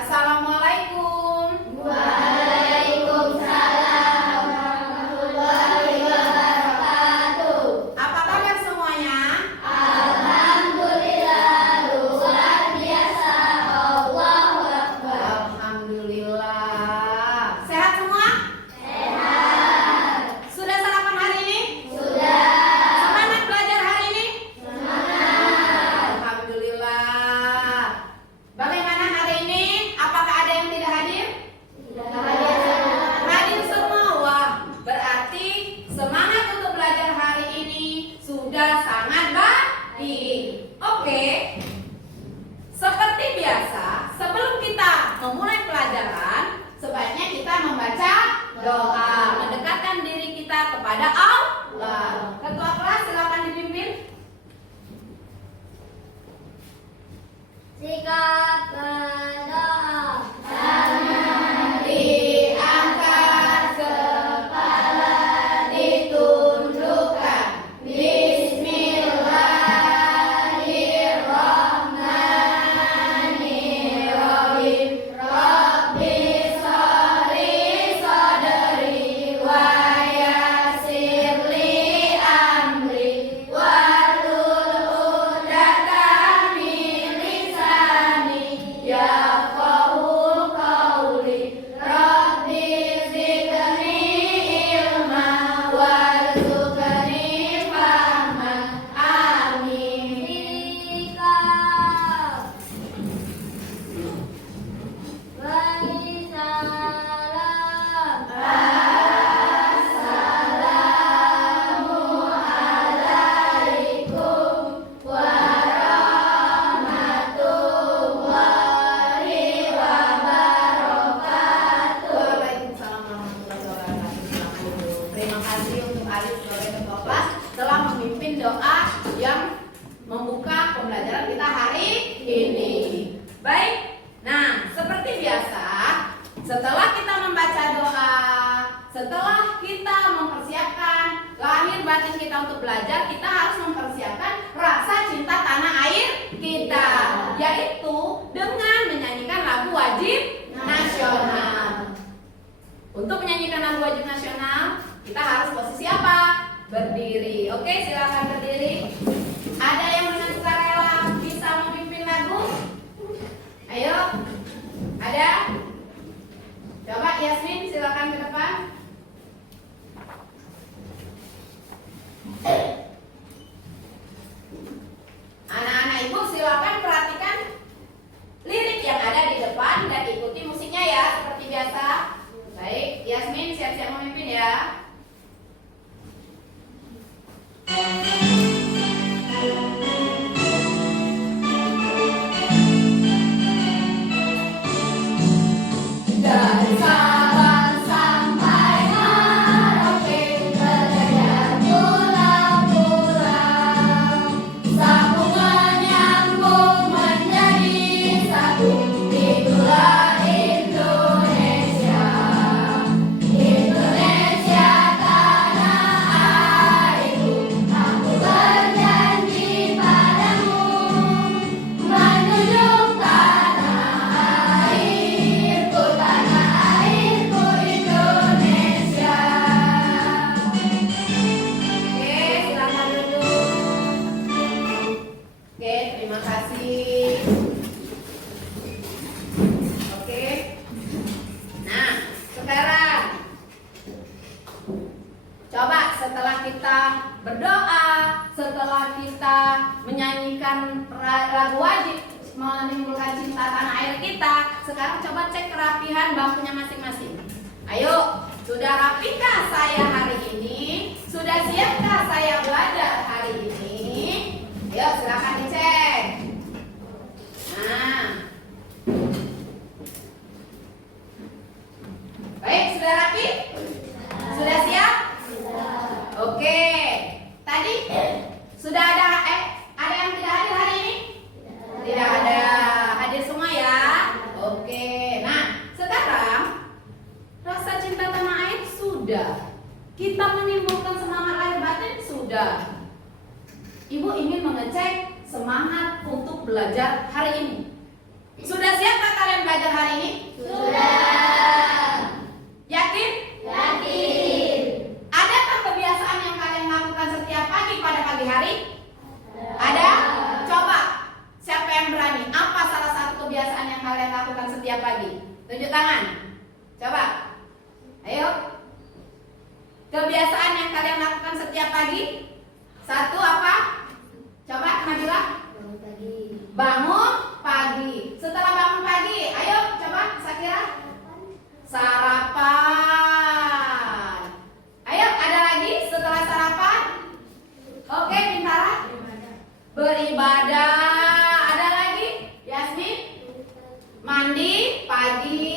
Assalamualaikum. Waalaikumsalam warahmatullahi wabarakatuh. Apa kabar semuanya? Alhamdulillah, luar biasa. Allahu Akbar. Alhamdulillah. Sehat semua? Sehat. Sudah sarapan hari ini? Sudah. Semangat belajar hari ini? Semangat. Alhamdulillah. Bagaimana hari ini? Apakah ada yang tidak hadir? Tidak. Hadir semua. Wah, berarti semangat untuk belajar hari ini sudah sangat baik. Oke. Seperti biasa, sebelum kita memulai pelajaran, sebaiknya kita membaca doa, mendekatkan diri kita kepada Allah. Ketua kelas silakan dipimpin. Sikap berdoa. Tangan diangkat, kepala ditundukkan. Bismillahirrahmanirrahim. Rabbi sholli sadri wa yassir li amri wahlul 'uqdatam min lisani yafqahu qawli. Rabbi zidni ilma warzuqni fahma. Amin. Sikap. Bagi salam. Assalamualaikum warahmatullahi wabarakatuh. Waalaikumsalam warahmatullahi wabarakatuh. Terima kasih untuk Alif sebagai ketua kelas telah memimpin doa yang membuka pembelajaran kita hari ini. Baik, nah seperti biasa, setelah kita membaca doa, setelah kita mempersiapkan lahir batin kita untuk belajar, kita harus mempersiapkan rasa cinta tanah air kita, yaitu dengan menyanyikan lagu wajib nasional. Untuk menyanyikan lagu wajib nasional, kita harus posisi apa? Berdiri. Oke, silakan berdiri. Ada yang dengan sukarela bisa memimpin lagu? Ayo. Ada? Coba Yasmin, silakan ke depan. Anak-anak ibu silakan perhatikan lirik yang ada di depan dan ikuti musiknya ya, seperti biasa. Baik, Yasmin siap-siap memimpin ya. Dari Sabang sampai Merauke, berjaya pulau-pulau, sambung menyambung menjadi satu. Itulah Indonesia, Indonesia tanah airku. Aku berjanji padamu, menjunjung tanah airku, Indonesia. Oke, silakan duduk. Oke, terima kasih. Oke. Nah, sekarang coba setelah kita berdoa, setelah kita menyanyikan lagu wajib menimbulkan cinta tanah air kita, sekarang coba cek kerapihan bangkunya masing-masing. Ayo, sudah rapikah saya hari ini? Sudah siapkah saya belajar hari ini? Yuk, silakan dicek. Nah, baik, sudah rapi? Sudah siap? Oke. Tadi sudah ada yang tidak hadir hari ini? Tidak ada. Hadir semua ya? Oke. Nah, sekarang rasa cinta tanah air sudah. Kita menimbulkan semangat lahir batin sudah. Ibu ingin mengecek semangat untuk belajar hari ini. Sudah siapkah kalian belajar hari ini? Sudah. Yakin? Yakin. Adakah kebiasaan yang kalian lakukan setiap pagi pada pagi hari? Ada? Coba, siapa yang berani? Apa salah satu kebiasaan yang kalian lakukan setiap pagi? Tunjuk tangan. Coba. Ayo. Kebiasaan yang kalian lakukan setiap pagi? Satu apa? Coba Nabila. Bangun pagi. Setelah bangun pagi, ayo coba Sakira. Sarapan. Ayo, ada lagi setelah sarapan? Oke, Bintara. Beribadah. Ada lagi? Yasmin? Mandi pagi.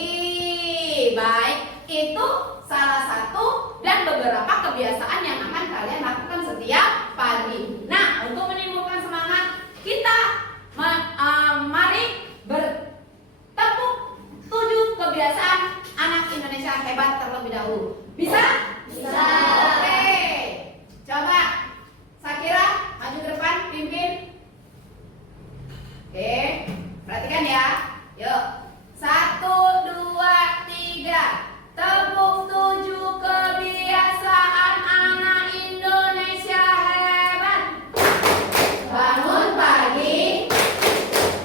Baik, itu salah satu dan beberapa kebiasaan yang akan kalian lakukan setiap pagi. Nah, untuk menimbulkan semangat, kita mari bertepuk 7 kebiasaan anak Indonesia hebat terlebih dahulu. Bisa? Bisa. Oke. Coba Sakira maju ke depan, pimpin. Oke, perhatikan ya. Yuk. 1, 2, 3. Tepuk 7 kebiasaan anak Indonesia hebat. Bangun pagi,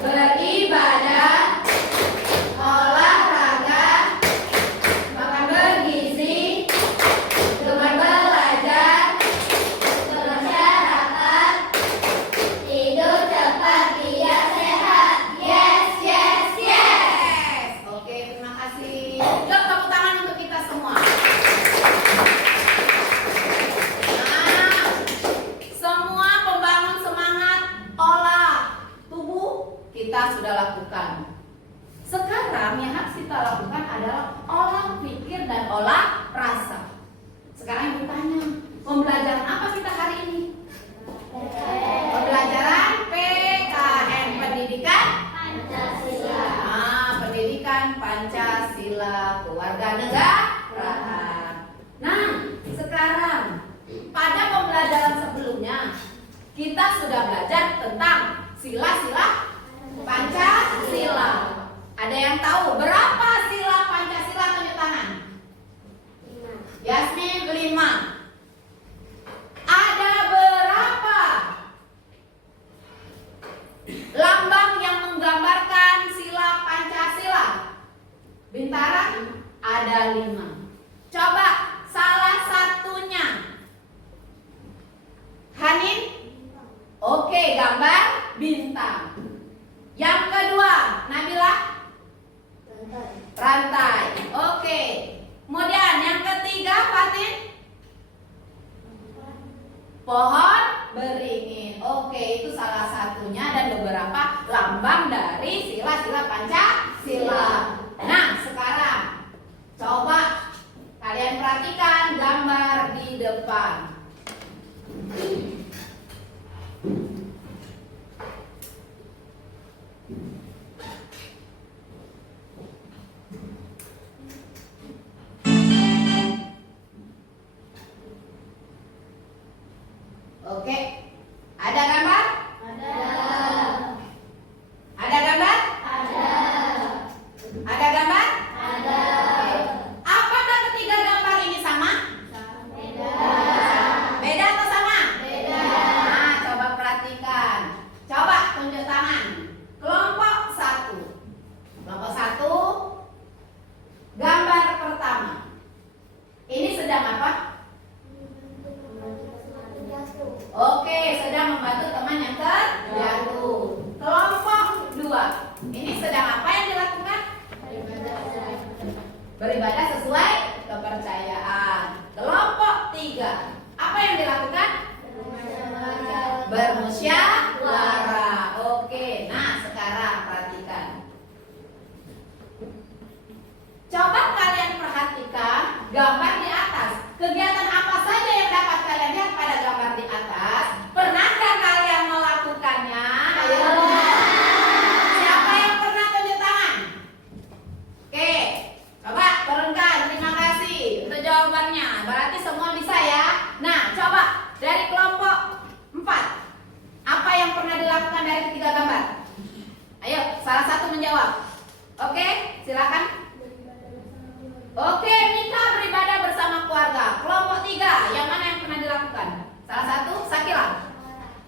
beribadah, olahraga, makan bergizi, gemar belajar, Bermasyarakat. Tidur cepat biar sehat. Yes, yes, yes. yes. Oke, terima kasih. Yuk tepuk tangan untuk kita semua. Nah, semua pembangun semangat olah tubuh kita sudah lakukan. Sekarang yang harus kita lakukan adalah olah pikir dan olah rasa. Sekarang ibu tanya, pembelajaran apa kita hari ini? Pembelajaran PKN, pendidikan Pancasila. pendidikan Pancasila kewarganegaraan. Nah, sekarang pada pembelajaran sebelumnya kita sudah belajar tentang sila-sila Pancasila. Ada yang tahu berapa sila Pancasila? Tunjuk tangan. Yasmin 5. Ada berapa lambang yang menggambarkan sila Pancasila? Bintara? Ada 5. Coba salah satunya. Hanin? Oke, gambar bintang. Yang kedua, Nabila? Rantai. Oke. Kemudian yang ketiga, Fatin? Pohon beringin. Oke, itu salah satunya dan beberapa lambang dari sila-sila Pancasila. Nah, sekarang coba kalian perhatikan gambar di depan. Oke, ada gambar? Ada. Ada gambar? Ada. Ada gambar? Ada. Apakah ketiga gambar ini sama? Beda. Beda atau sama? Beda. Nah, coba perhatikan. Coba tunjuk tangan. Kelompok 1. Kelompok 1. Gambar pertama. Ini sedang apa? Oke, sedang membantu teman yang terjatuh. Kelompok 2. Ini sedang apa yang dilakukan? Beribadah sesuai kepercayaan. Kelompok 3. Apa yang dilakukan? Bermusyawarah. Oke, nah sekarang perhatikan. Coba kalian perhatikan gambar di atas. Kegiatan apa saja yang dapat kalian lihat pada gambar di atas? Pernahkah kalian melakukannya? Ayo. Siapa yang pernah, tunjuk tangan? Oke, coba turunkan. Terima kasih untuk jawabannya. Berarti semua bisa ya. Nah, coba dari kelompok 4. Apa yang pernah dilakukan dari ketiga gambar? Ayo, salah satu menjawab. Oke, silakan. Oke, Mika beribadah bersama keluarga. Kelompok 3, yang mana yang pernah dilakukan? Salah satu, Sakila.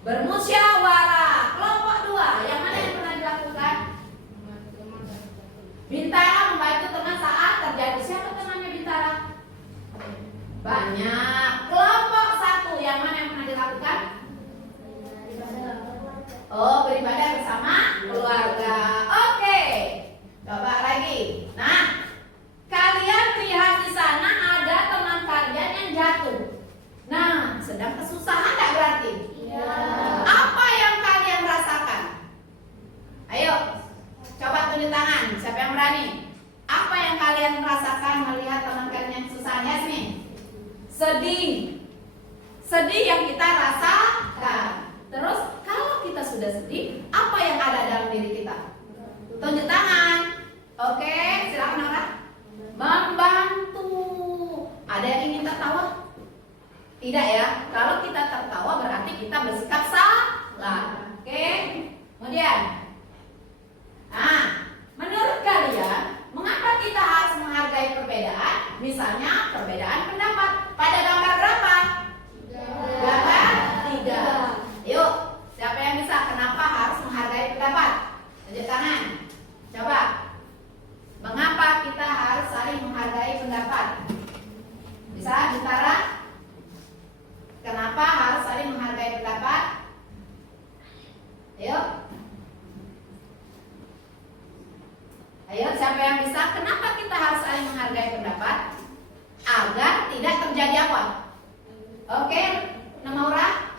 Bermusyawarah. Kelompok 2, yang mana yang pernah dilakukan? Bintara membantu teman saat terjadi. Siapa temannya Bintara? Banyak. Kelompok 1, yang mana yang pernah dilakukan? Oh, beribadah bersama keluarga. Oke. Coba lagi. Nah, kalian lihat di sana ada teman kalian yang jatuh. Nah, sedang kesusahan nggak berarti? Iya. Apa yang kalian rasakan? Ayo, coba tunjuk tangan. Siapa yang berani? Apa yang kalian rasakan melihat teman kalian yang kesusahan? Yasmi? Sedih. Sedih yang kita rasakan. Terus, kalau kita sudah sedih, apa yang ada dalam diri kita? Tunjuk tangan. Oke, silakan Nora. Membantu. Ada yang ingin tertawa? Tidak ya. Kalau kita tertawa berarti kita bersikap salah. Oke. Kemudian, nah, menurut kalian, mengapa kita harus menghargai perbedaan? Misalnya perbedaan pendapat. Pada gambar berapa? Gambar 3. Yuk, siapa yang bisa? Kenapa harus menghargai pendapat? Tunjuk tangan. Coba. Mengapa kita harus saling menghargai pendapat? Bisa, Bintara? Kenapa harus saling menghargai pendapat? Ayo. Ayo, siapa yang bisa? Kenapa kita harus saling menghargai pendapat? Agar tidak terjadi apa? Oke, Namaura?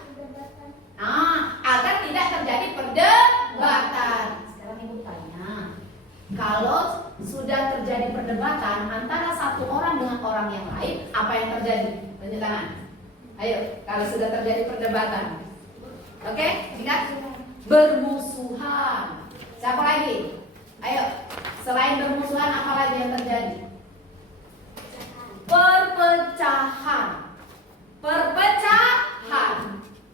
Agar tidak terjadi perdebatan. Sekarang Ibu tanya, kalau sudah terjadi perdebatan antara satu orang dengan orang yang lain, apa yang terjadi? Tunjuk tangan. Ayo, kalau sudah terjadi perdebatan. Oke, ingat? Bermusuhan. Siapa lagi? Ayo, selain bermusuhan apa lagi yang terjadi? Perpecahan. Perpecahan.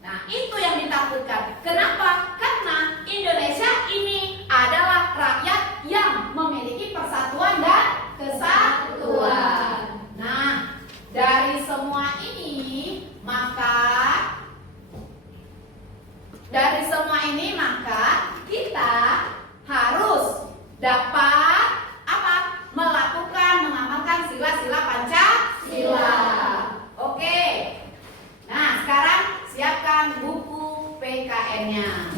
Nah, itu yang ditakutkan. Kenapa? Karena Indonesia ini adalah rakyat yang memiliki persatuan dan kesatuan. Nah, dari semua ini maka kita harus dapat apa? Melakukan, mengamalkan sila-sila Pancasila. Oke. Nah, sekarang siapkan buku PKN-nya.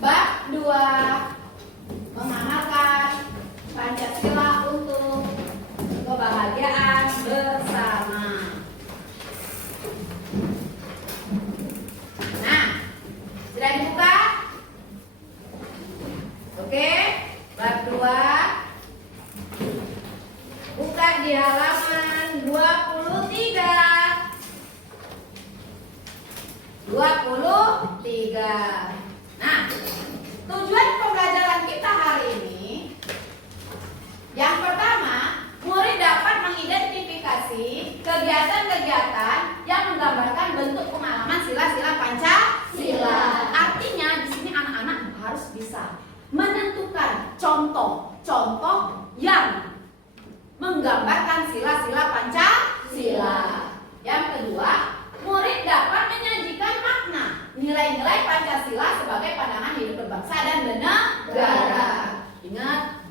Bab 2, mengamalkan Pancasila untuk kebahagiaan bersama. Nah, sudah dibuka? Oke, bab 2. Buka di halaman 23. 23. Nah, tujuan pembelajaran kita hari ini, yang pertama, murid dapat mengidentifikasi kegiatan-kegiatan yang menggambarkan bentuk pengalaman sila-sila Pancasila. Artinya di sini anak-anak harus bisa menentukan contoh-contoh yang menggambarkan sila-sila Pancasila. Yang kedua, murid dapat menyajikan makna nilai-nilai Pancasila sebagai pandangan hidup berbangsa dan bernegara. Ingat,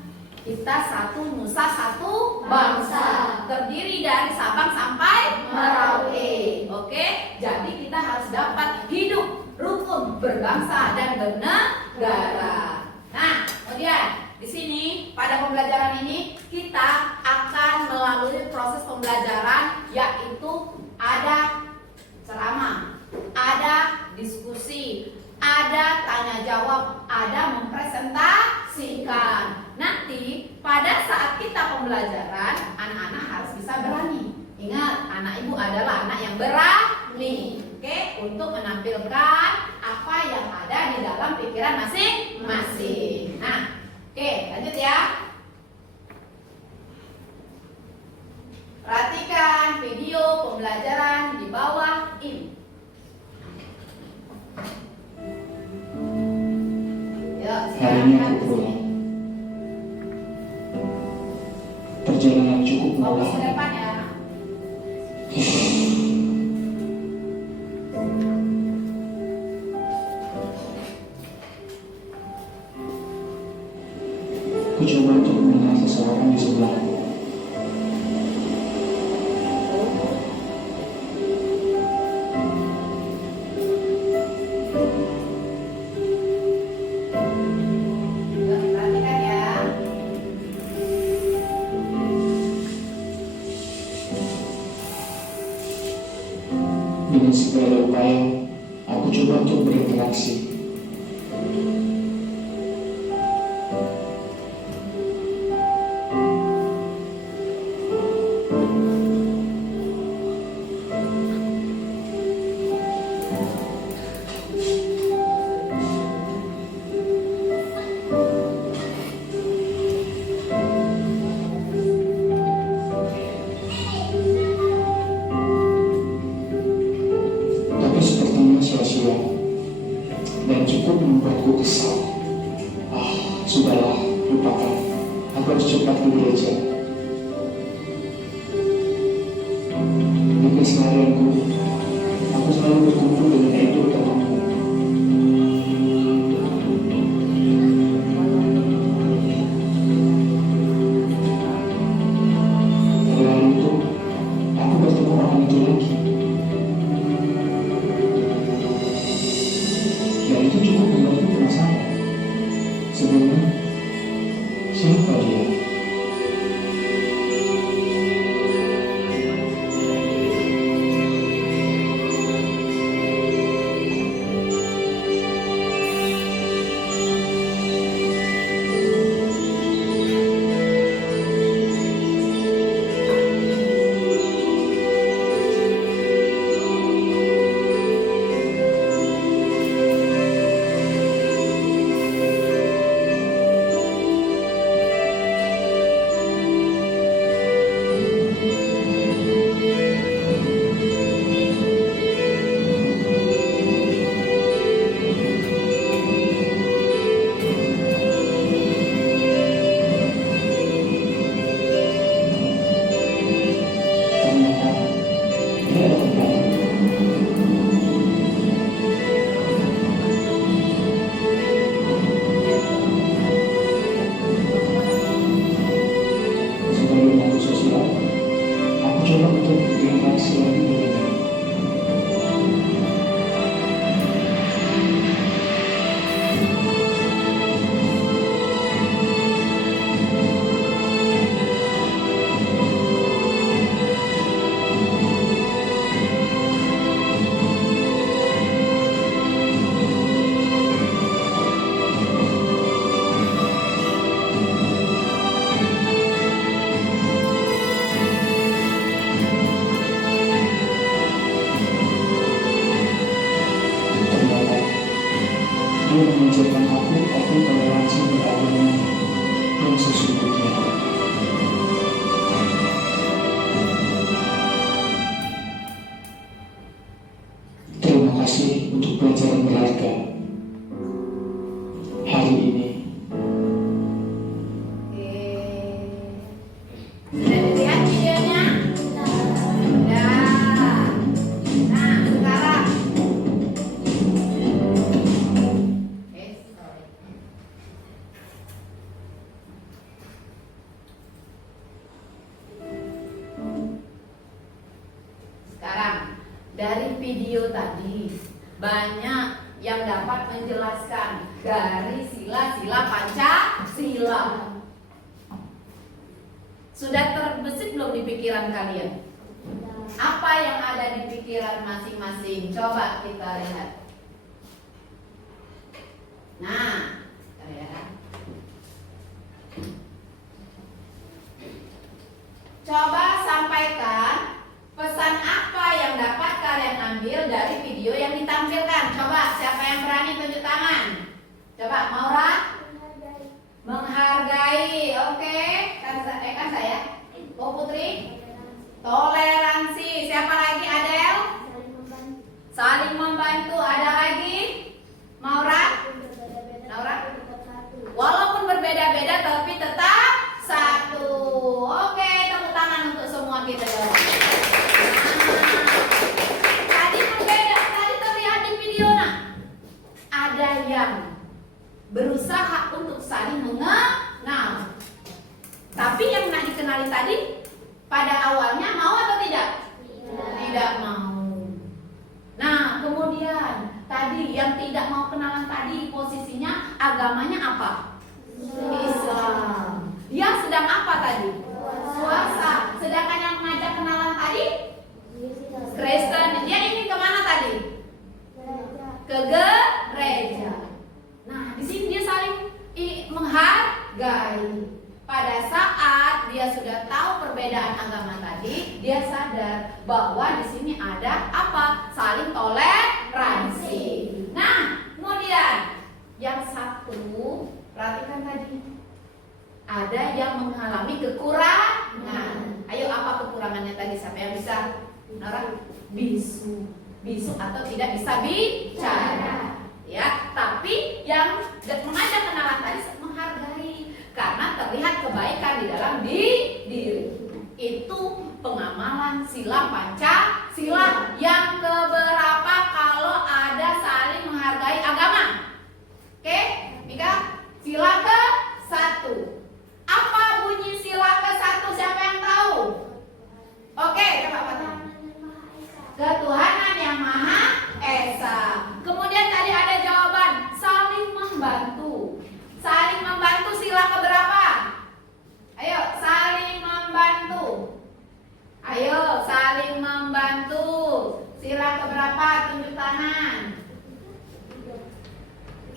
kita satu nusa satu bangsa, terdiri dari Sabang sampai Merauke. Oke, jadi kita harus dapat hidup rukun berbangsa dan bernegara. Nah, kemudian di sini pada pembelajaran ini kita akan melalui proses pembelajaran, yaitu ada ceramah, ada diskusi, ada tanya jawab, ada mempresentasikan. Nanti pada saat kita pembelajaran, anak-anak harus bisa berani. Ingat, anak ibu adalah anak yang berani. Oke, untuk menampilkan apa yang ada di dalam pikiran masing-masing. Nah, oke, lanjut ya. Perhatikan video pembelajaran di bawah ini. Hari ini aku pulang. Perjalanan cukup Fokus ke melelahkan. depan ya. Ku coba untuk melihat seseorang di sebelahku. Perhatikan ya. Dengan segala upaya, aku coba untuk berinteraksi. Tapi sepertinya sia-sia dan cukup membuatku kesal. Sudahlah, lupakan. Aku harus cepat ke gereja. Di keseharianku, aku selalu berkumpul dengan itu temanku. Pada hari itu, aku bertemu orang itu lagi. Dan itu cukup membuatku penasaran. Sebelumnya, siapa dia? Ternyata dia adalah pelayan. Sebagai makhluk sosial, aku coba untuk berinteraksi lagi dengannya. Ternyata dia mengajarkan aku akan toleransi beragama yang sesungguhnya. Terima kasih untuk pelajaran berharga hari ini. Oke. Sudah dilihat videonya? Sudah. Nah, sekarang. Sorry. Sekarang, dari video tadi banyak yang dapat menjelaskan dari sila-sila Pancasila. Sudah terbesit belum di pikiran kalian? Apa yang ada di pikiran masing-masing? Coba kita lihat. Nah, ya. Coba sampaikan pesan apa yang dapat kalian ambil dari video yang ditampilkan. Coba, siapa yang berani tunjuk tangan? Coba, Maura? Menghargai, oke. Kan saya? Oh, Putri? Toleransi. Siapa lagi, Adel? Saling membantu. Ada lagi? Maura? Laura? yang berusaha untuk saling mengenal. Tapi yang nak dikenali tadi pada awalnya mau atau tidak? Tidak mau. Nah, kemudian tadi yang tidak mau kenalan tadi posisinya agamanya apa? Islam. Dia sedang apa tadi? Puasa. Sedangkan yang mengajak kenalan tadi Kristen. Dia ingin kemana tadi? Ke gereja. Nah, di sini dia saling menghargai. Pada saat dia sudah tahu perbedaan agama tadi, dia sadar bahwa di sini ada apa? Saling toleransi. Nah, kemudian yang satu, perhatikan tadi. Ada yang mengalami kekurangan. Ayo, apa kekurangannya tadi? Siapa yang bisa? Nora? Bisu. Bisu atau tidak bisa bicara. Ya, tapi yang mengajak kenalan tadi menghargai karena terlihat kebaikan di dalam diri. Itu pengamalan sila Pancasila yang keberapa kalau ada saling menghargai agama. Oke, Mika, sila ke-1. Apa bunyi sila ke-1? Siapa yang tahu? Oke, coba apa? Ketuhanan yang Maha Esa. Kemudian tadi ada jawaban saling membantu. Saling membantu sila keberapa? Ayo, saling membantu. Ayo, saling membantu. Sila keberapa? Tunjuk tangan.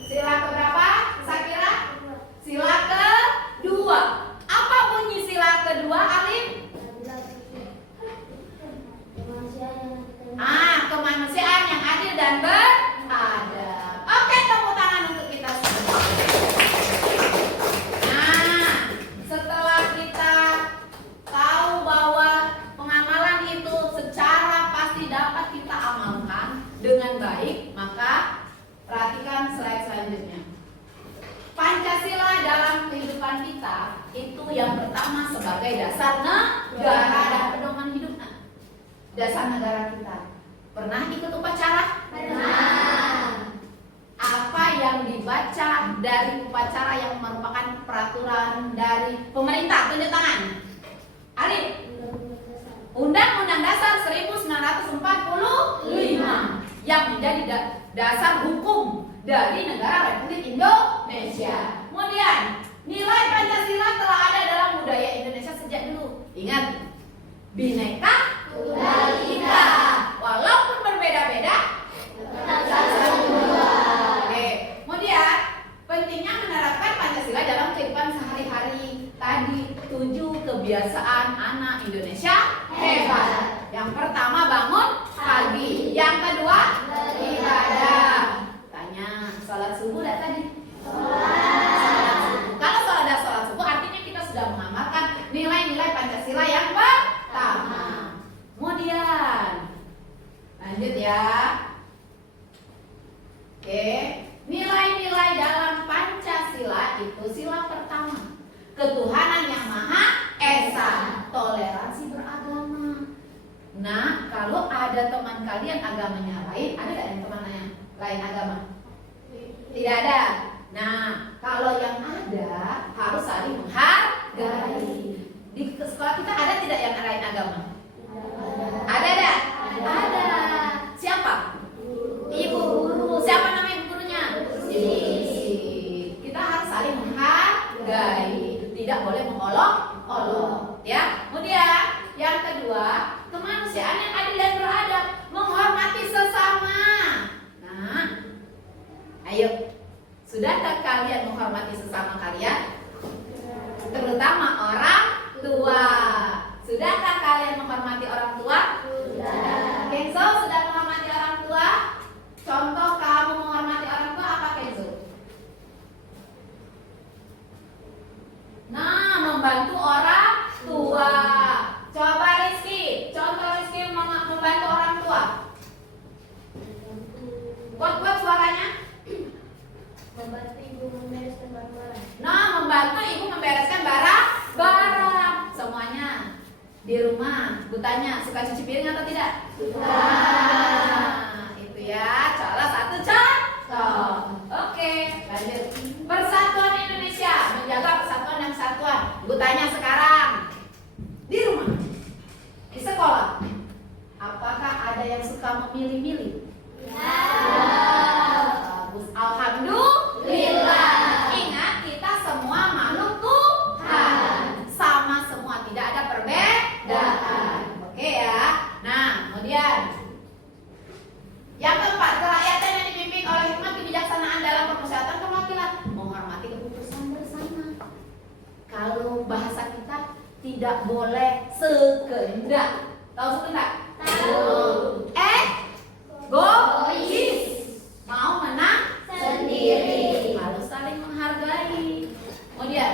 Sila keberapa? Sakira? Sila kedua. Apa bunyi sila kedua, Alim? Kemanusiaan yang adil dan beradab. Oke, tepuk tangan untuk kita semua. Nah, setelah kita tahu bahwa pengamalan itu secara pasti dapat kita amalkan dengan baik, maka perhatikan slide selanjutnya. Pancasila dalam kehidupan kita itu yang pertama sebagai dasar negara dan pedoman hidup. Dasar negara kita. Pernah ikut upacara? Pernah. Apa yang dibaca dari upacara yang merupakan peraturan dari pemerintah? Tunjuk tangan. Arif. Undang-Undang Dasar 1945 yang menjadi dasar hukum dari negara Republik Indonesia. Kemudian, nilai Pancasila telah ada dalam budaya Indonesia sejak dulu. Ingat, Bhinneka Tunggal Ika. Walaupun berbeda-beda, tetap satu. Oke. Kemudian, pentingnya menerapkan Pancasila dalam kehidupan sehari-hari. Tadi 7 kebiasaan anak Indonesia hebat. Yang pertama bangun pagi. Yang kedua beribadah. Tanya, sholat subuh dah tadi? Sholat subuh. Kalau sholat subuh artinya kita sudah mengamalkan nilai-nilai Pancasila yang pertama. Kemudian lanjut ya. Oke, nilai-nilai dalam Pancasila itu sila pertama, ketuhanan yang Maha Esa, toleransi beragama. Nah, kalau ada teman kalian agamanya lain, ada nggak yang teman yang lain agama? Tidak ada. Nah, kalau yang ada harus saling menghargai. Di sekolah kita ada tidak yang lain agama? Ada dah? Ada. Siapa? Ibu guru. Siapa nama ibu gurunya? Kita harus saling menghargai. Tidak boleh mengolok-olok. Ya. Kemudian yang kedua, kemanusiaan yang adil dan beradab, menghormati sesama. Nah, ayo. Sudahkah kalian menghormati sesama kalian? Terutama orang tua. Sudahkah kalian menghormati orang tua? Sudah. Kenzo sudah menghormati orang tua? Contoh kamu menghormati orang tua apa, Kenzo? Nah, membantu orang tua. Coba Rizky, contoh Rizky membantu orang tua. Kuat-kuat suaranya. Membantu ibu membereskan barang-barang. Nah, membantu ibu membereskan barang-barang semuanya di rumah. Butanya suka cuci piring atau tidak? Suka. Nah, itu ya salah satu contoh. Oke. tidak boleh sekehendak. Tahu sekehendak? Tahu. Egois. Mau menang Sendiri. harus saling menghargai. Kemudian,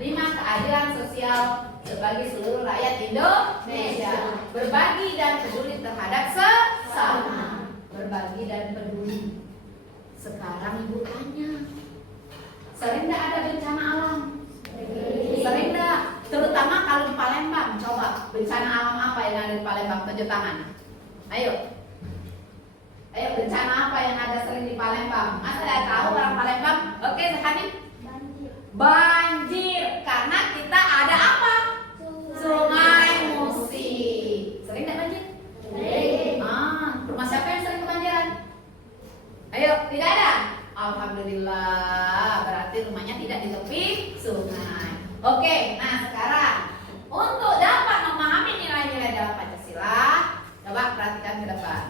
terima keadilan sosial sebagai seluruh rakyat Indonesia. Berbagi dan peduli terhadap sesama. Berbagi dan peduli. Sekarang ibu tanya, sering tidak ada bencana alam? Sering tidak? Terutama kalau di Palembang. Coba bencana alam apa yang ada di Palembang? Tunjuk tangan. Ayo, bencana apa yang ada sering di Palembang? Masa tidak tahu orang Palembang? Oke, Hanif. Banjir. Karena kita ada apa? Sungai Musi. Sering tidak banjir? Sering. Rumah siapa yang sering kebanjiran? Ayo, tidak ada? Alhamdulillah, berarti rumahnya tidak di tepi sungai. Oke, sekarang untuk dapat memahami nilai-nilai dalam Pancasila, coba perhatikan ke depan.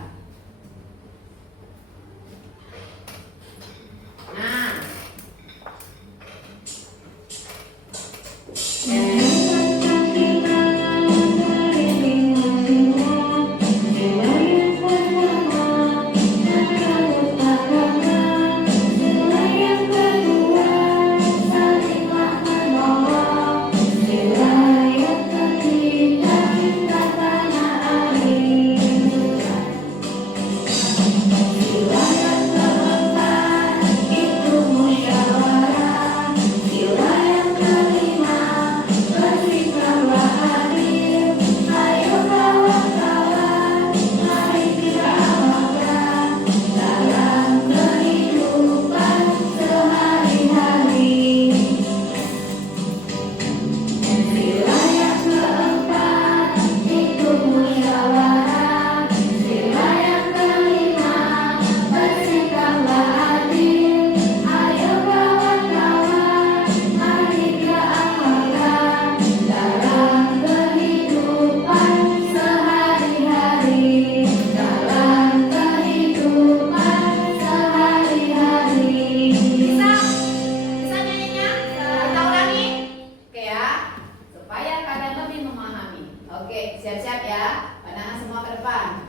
Siap-siap ya, pandangan semua ke depan.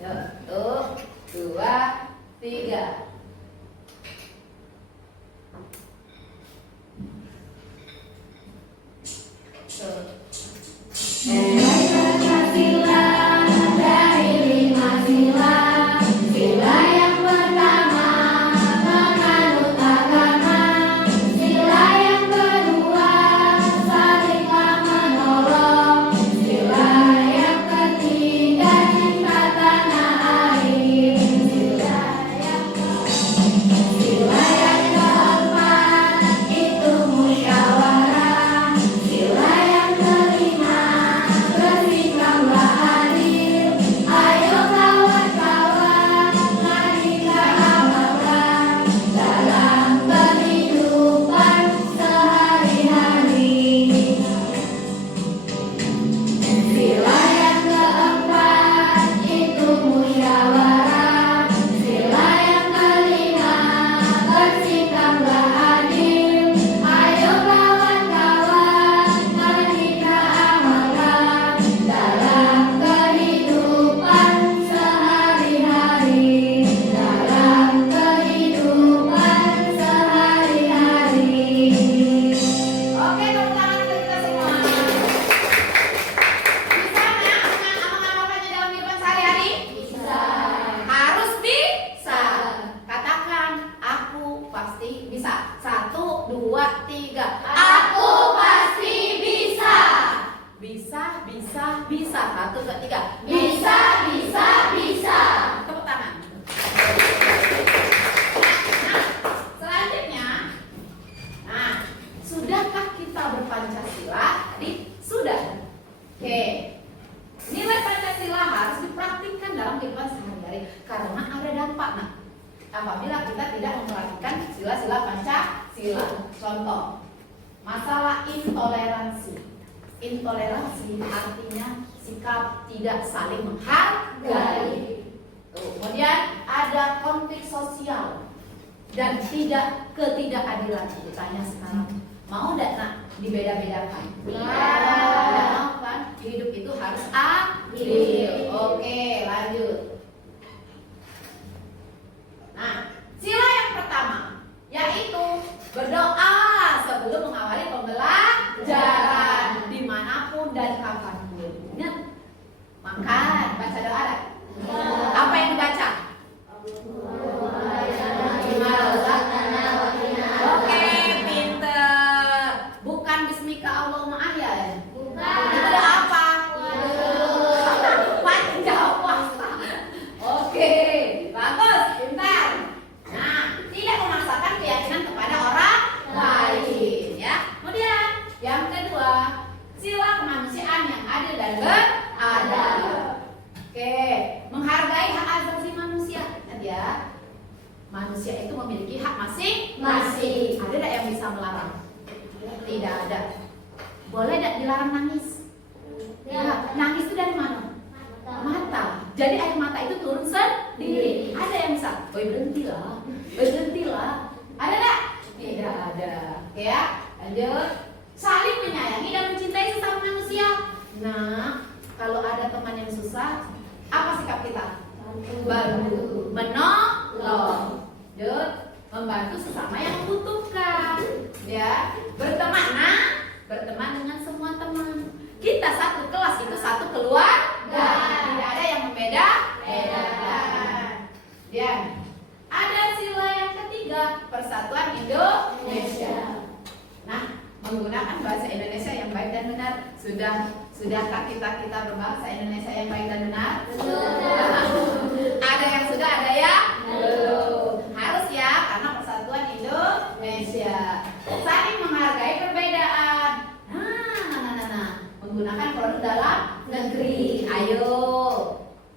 1, 2, 3. Apabila kita tidak memperhatikan sila-sila Pancasila. Contoh, masalah intoleransi. Intoleransi artinya sikap tidak saling menghargai. Kemudian ada konflik sosial dan ketidakadilan. Ditanya sekarang, mau tidak nak dibeda-bedakan? Iya. Tidak mau kan? Hidup itu harus adil. Oke, lanjut. Nah, sila yang pertama yaitu berdoa sebelum mengawali pembelajaran dimanapun dan kapanpun. Ingat, makan, baca doa ada. Apa yang dibaca? Oke, pinter. Bukan Bismika Allahumma ahya. Itu doa apa? Panjang puasa. Oke, bagus, pintar. Nah, tidak memaksakan keyakinan kepada orang lain, ya. Kemudian yang kedua, sila kemanusiaan yang adil dan beradab. Oke, menghargai hak asasi manusia. Ingat ya, manusia itu memiliki hak masing-masing. Ada tidak yang bisa melarang? Tidak ada. Boleh tidak dilarang nangis? Ya, nangis itu dari mana? Mata. Jadi air mata itu turun sendiri. Ada yang bisa? Berhentilah. Ada tak? Tidak ada. Oke ya, lanjut. Saling menyayangi dan mencintai sesama manusia. Nah, kalau ada teman yang susah, apa sikap kita? Bantu, menolong. Lanjut. Membantu sesama yang membutuhkan. Ya, berteman dengan semua teman. Kita satu kelas itu satu keluarga. Tidak ada yang membeda-bedakan. Dan ada sila yang ketiga, persatuan Indonesia. Nah, menggunakan bahasa Indonesia yang baik dan benar. Sudahkah kita berbahasa Indonesia yang baik dan benar? Ada yang sudah, ada yang belum. Harus ya, karena persatuan Indonesia. Saling menghargai perbedaan. Menggunakan produk dalam negeri. Ayo,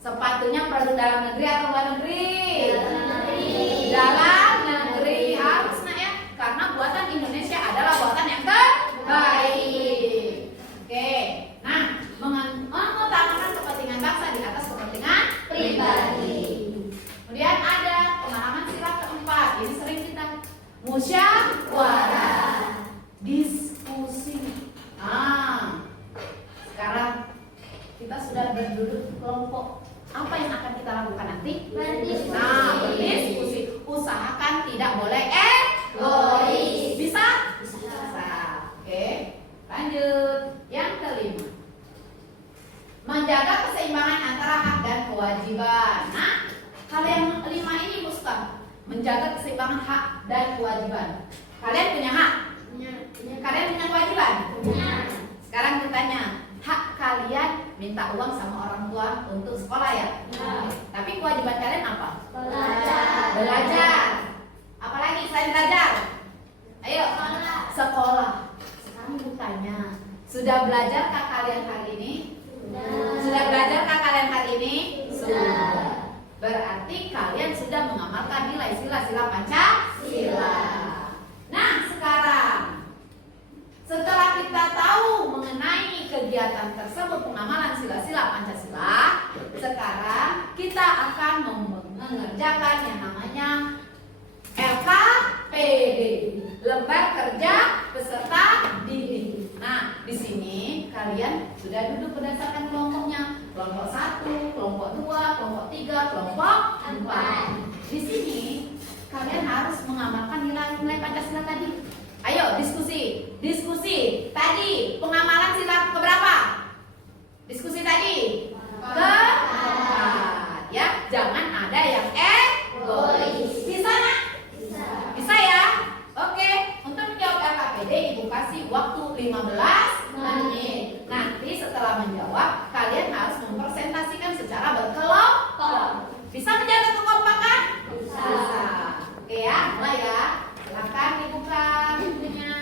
sepatunya produk dalam negeri atau luar negeri? Dalam negeri. Harus nak ya, karena buatan Indonesia adalah buatan yang terbaik. Oke, nah, mengutamakan kepentingan bangsa di atas kepentingan pribadi. Kemudian ada pemahaman sila keempat. Ini sering kita musyawarah, diskusi. Sekarang kita sudah berduduk kelompok. Apa yang akan kita lakukan nanti? Berdiskusi. Usahakan tidak boleh egois. Bisa? Bisa. Oke, lanjut. Yang kelima, menjaga keseimbangan antara hak dan kewajiban. Nah, hal yang kelima ini Ustaz, menjaga keseimbangan hak dan kewajiban. Kalian punya hak? Kalian punya kewajiban? Sekarang bertanya, hak kalian minta uang sama orang tua untuk sekolah ya? Tapi kewajiban kalian apa? Belajar. Apalagi selain belajar? Ayo, sekolah. Sekarang bertanya, sudah belajarkah kalian hari ini? Sudah belajarkah kalian hari ini? Sudah. Berarti kalian sudah mengamalkan nilai sila-sila Pancasila. Nah, sekarang setelah kita tahu mengenai kegiatan tersebut, pengamalan sila-sila Pancasila, sekarang kita akan mengerjakan yang namanya LKPD, Lembar Kerja Peserta Didik. Nah, di sini kalian sudah duduk berdasarkan kelompoknya. Kelompok 1, kelompok 2, kelompok 3, kelompok 4. Di sini kalian harus mengamalkan nilai-nilai Pancasila tadi. Ayo diskusi. Tadi pengamalan sila keberapa? Diskusi tadi keempat. Ya, jangan ada yang egois. Bisa nak? Bisa ya? Oke, untuk menjawab LKPD Ibu kasih waktu 15 menit. Nanti setelah menjawab, kalian harus mempresentasikan secara berkelompok. Bisa menjaga kekompakan? Bisa. Oke ya, mulai ya. Silakan dibuka bukunya.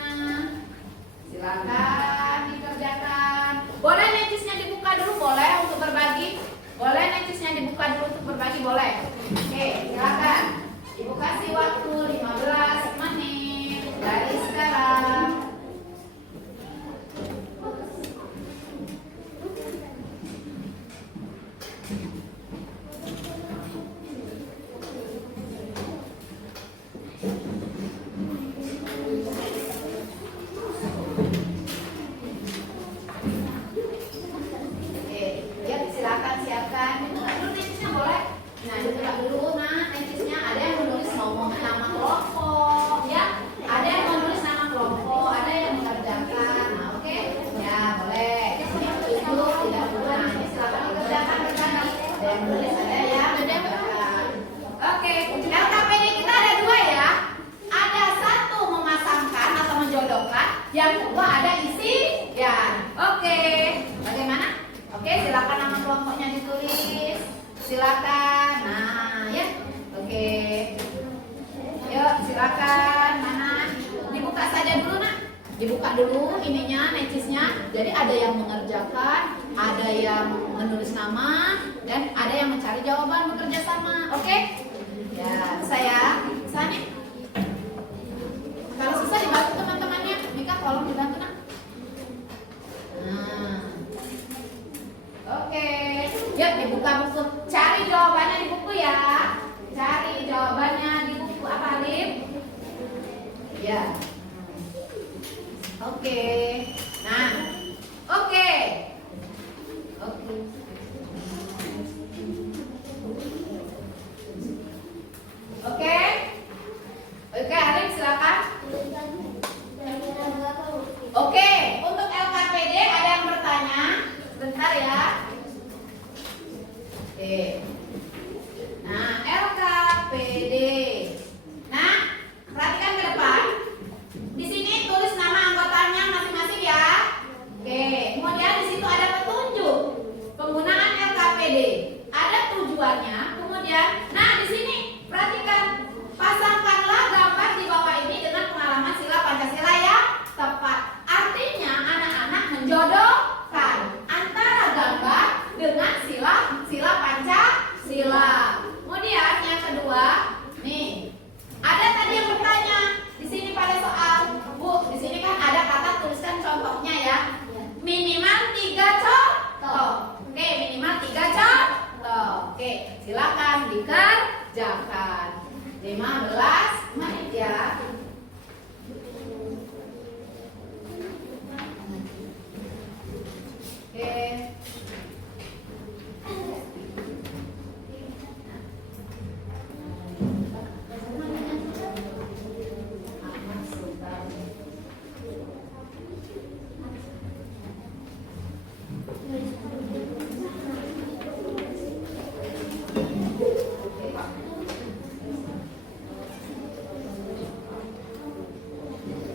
silakan. Mana? Dibuka saja dulu nak. Dibuka dulu ininya, necisnya. Jadi ada yang mengerjakan, ada yang menulis nama, dan ada yang mencari jawaban bekerja sama. Oke? Ya, saya nih. Kalau susah dibantu teman-temannya. Mika tolong dibantu nak. Nah. Oke. Yuk dibuka buku. Cari jawabannya di buku ya. Cari jawabannya di buku apa Alif? Ya. Oke. Nah. Oke. Oke. Oke. Oke, Alif silakan. Oke, untuk LKPD ada yang bertanya? Sebentar ya. Oke. Nah, LKPD. Nah, perhatikan ke depan. Di sini tulis nama anggotanya masing-masing ya. Oke, kemudian di situ ada petunjuk penggunaan LKPD. Ada tujuannya. Kemudian, nah di sini perhatikan, pasangkanlah gambar di bawah ini dengan pengalaman sila Pancasila yang tepat. Artinya anak-anak menjodohkan antara gambar dengan sila Pancasila. Kemudian yang kedua, nih ada tadi yang bertanya di sini pada soal, Bu, di sini kan ada kata tuliskan contohnya ya. Minimal 3 contoh. Oke, minimal 3 contoh. Oke, silakan dikerjakan. 15 menit ya. Oke.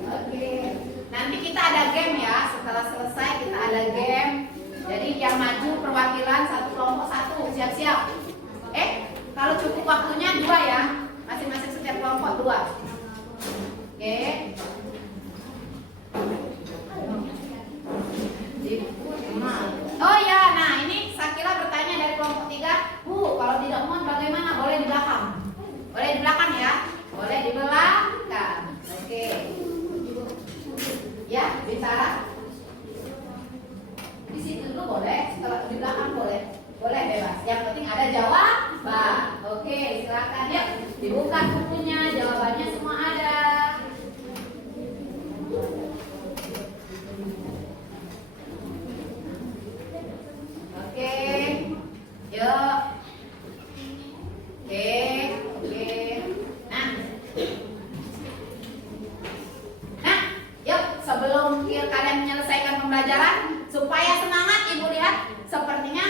Oke, nanti kita ada game ya. Setelah selesai kita ada game. Jadi yang maju perwakilan satu kelompok satu, siap-siap. Kalau cukup waktunya 2 ya, masing-masing setiap kelompok 2. Oke. Oh ya, nah ini Sakila bertanya dari kelompok 3, Bu, kalau tidak muat bagaimana? Boleh di belakang. Boleh di belakang ya? Boleh di belakang. Oke. Ya, bisa. Di situ dulu boleh, setelah di belakang boleh. Boleh bebas. Yang penting ada jawaban. Oke, silakan yuk. Dibuka bukunya, jawabannya semua ada. Oke. Yuk. Oke, oke. Nah, yuk sebelum kalian menyelesaikan pembelajaran, supaya semangat, Ibu lihat sepertinya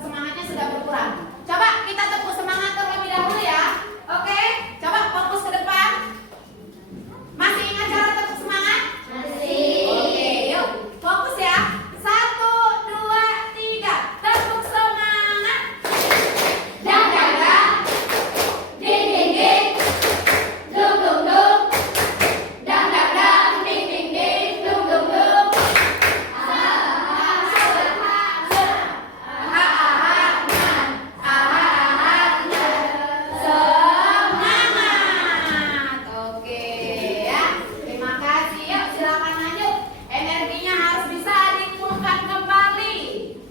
semangatnya sudah berkurang. Coba kita tepuk semangat terlebih dahulu ya. Oke, coba fokus ke depan. Masih ingat cara tepuk semangat? Masih. Oke, yuk fokus ya. 1, 2, 3, tepuk semangat. Dang dang dang, ding ding ding, dung dung dung, dang dang dang, ding ding ding, dung dung dung. Semangat. Oke ya. Terima kasih. Yuk silakan lanjut. Energinya harus bisa dikumpulkan kembali.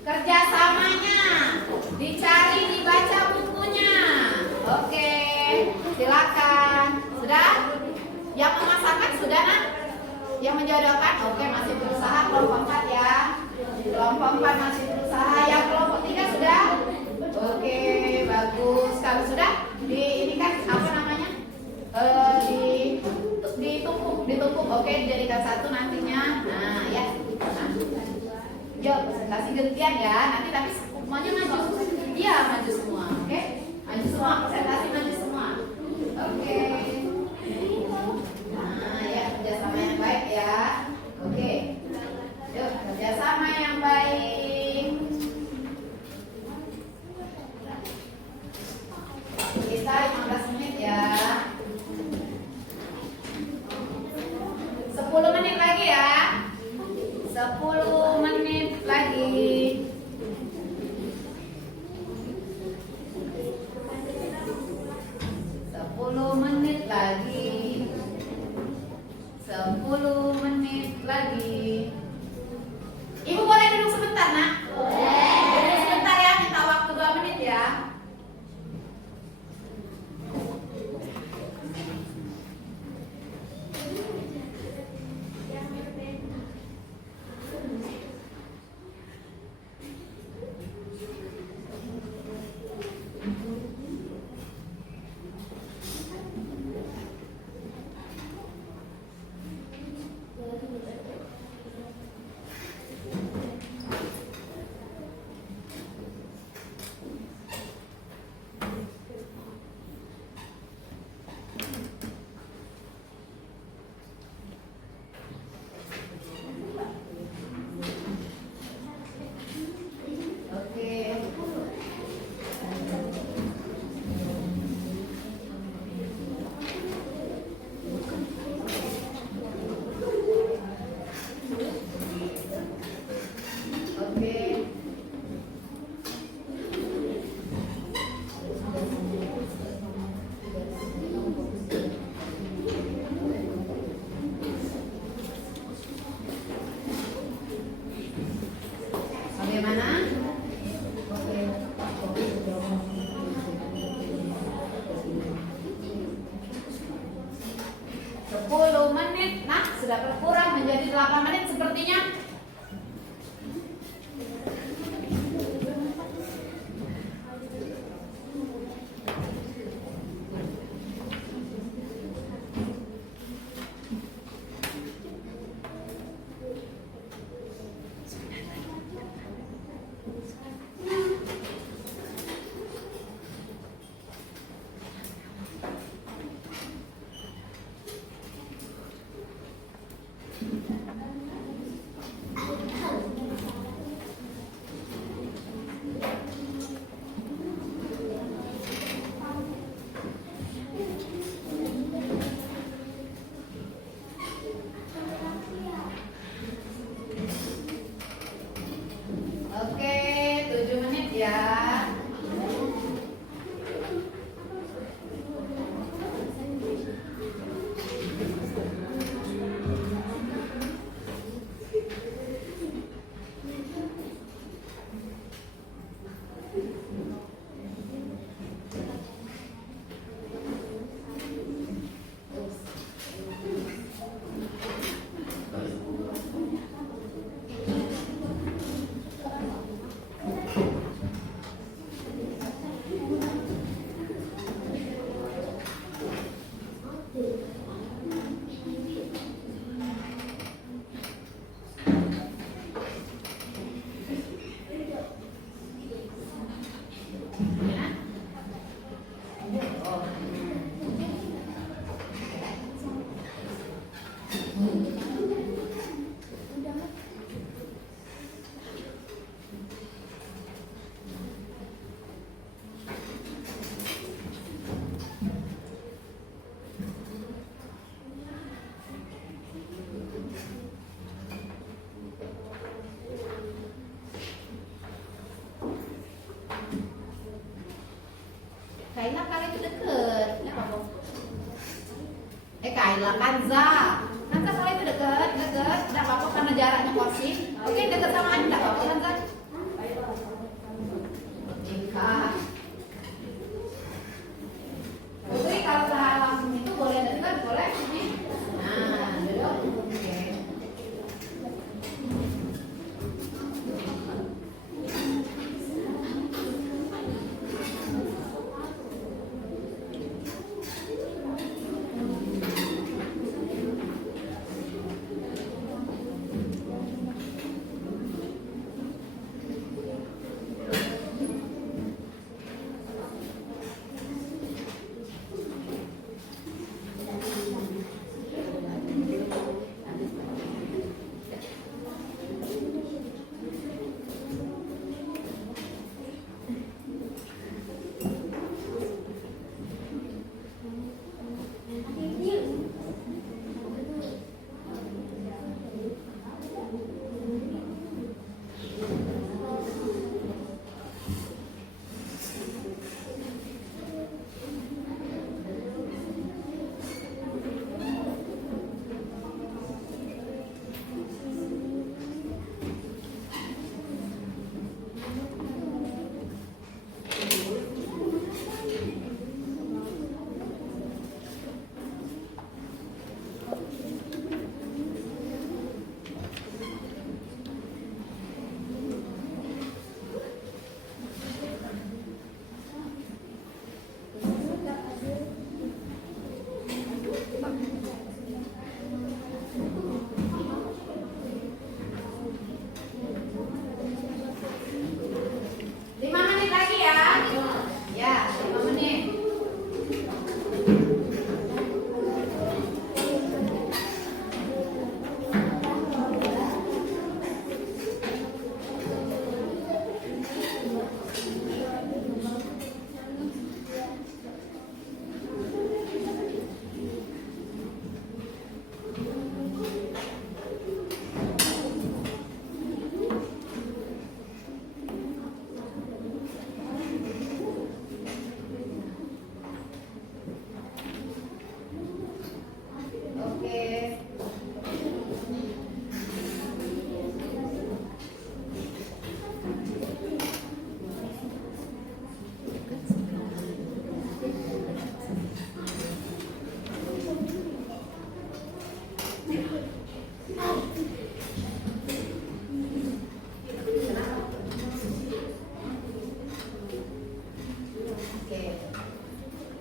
Kerjasamanya dicari, dibaca bukunya. Oke. Silakan. Sudah? Yang memasangkan sudah nak? Yang menjodohkan? Oke, masih berusaha kelompok 4 ya. Kelompok 4 masih berusaha. Yang kelompok 3 sudah? Oke, bagus. Kalau sudah ini kan apa namanya? Ditumpuk. Oke, dijadikan satu nantinya. Nah, ya. Nah. Yuk, presentasi gantian ya. Nanti tapi semuanya maju. Iya, maju semua. Oke? Maju semua, presentasi maju semua. Oke. Nah, ya, kerjasama yang baik ya. Oke. Yuk, kerjasama yang baik. Kita 15 menit ya. sudah berkurang menjadi 8 menit sepertinya. Oke, 7 menit ya. Kaila kali itu deket, ya apa? Kaila Kanza kali itu deket, nggak apa-apa karena jaraknya porsi. Oke, deket sama Anda, nggak apa-apa Kanza. Jika Putri kalau salah langsung itu boleh deket, boleh sini. Nah, duduk. Oke.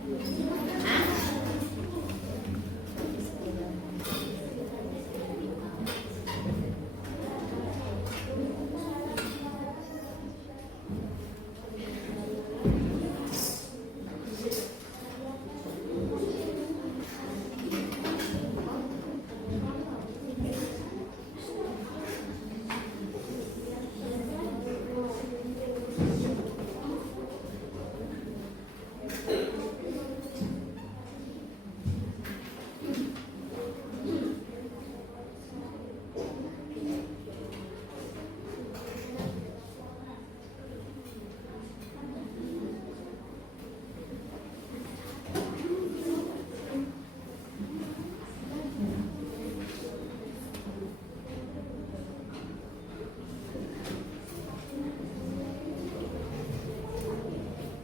Hah?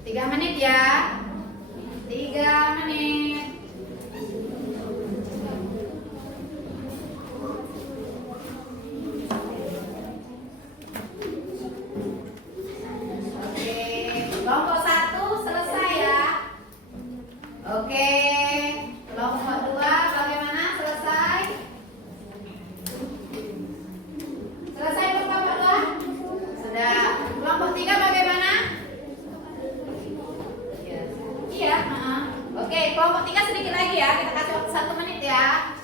Tiga menit ya. 3 menit. Oke, kelompok 1 selesai ya. Oke, kelompok 2 bagaimana? Selesai? Selesai kelompok 2? Sudah. Kelompok 3 bagaimana? Iya. Oke, kelompok 3 sedikit lagi ya. Kita kasih waktu 1 menit ya.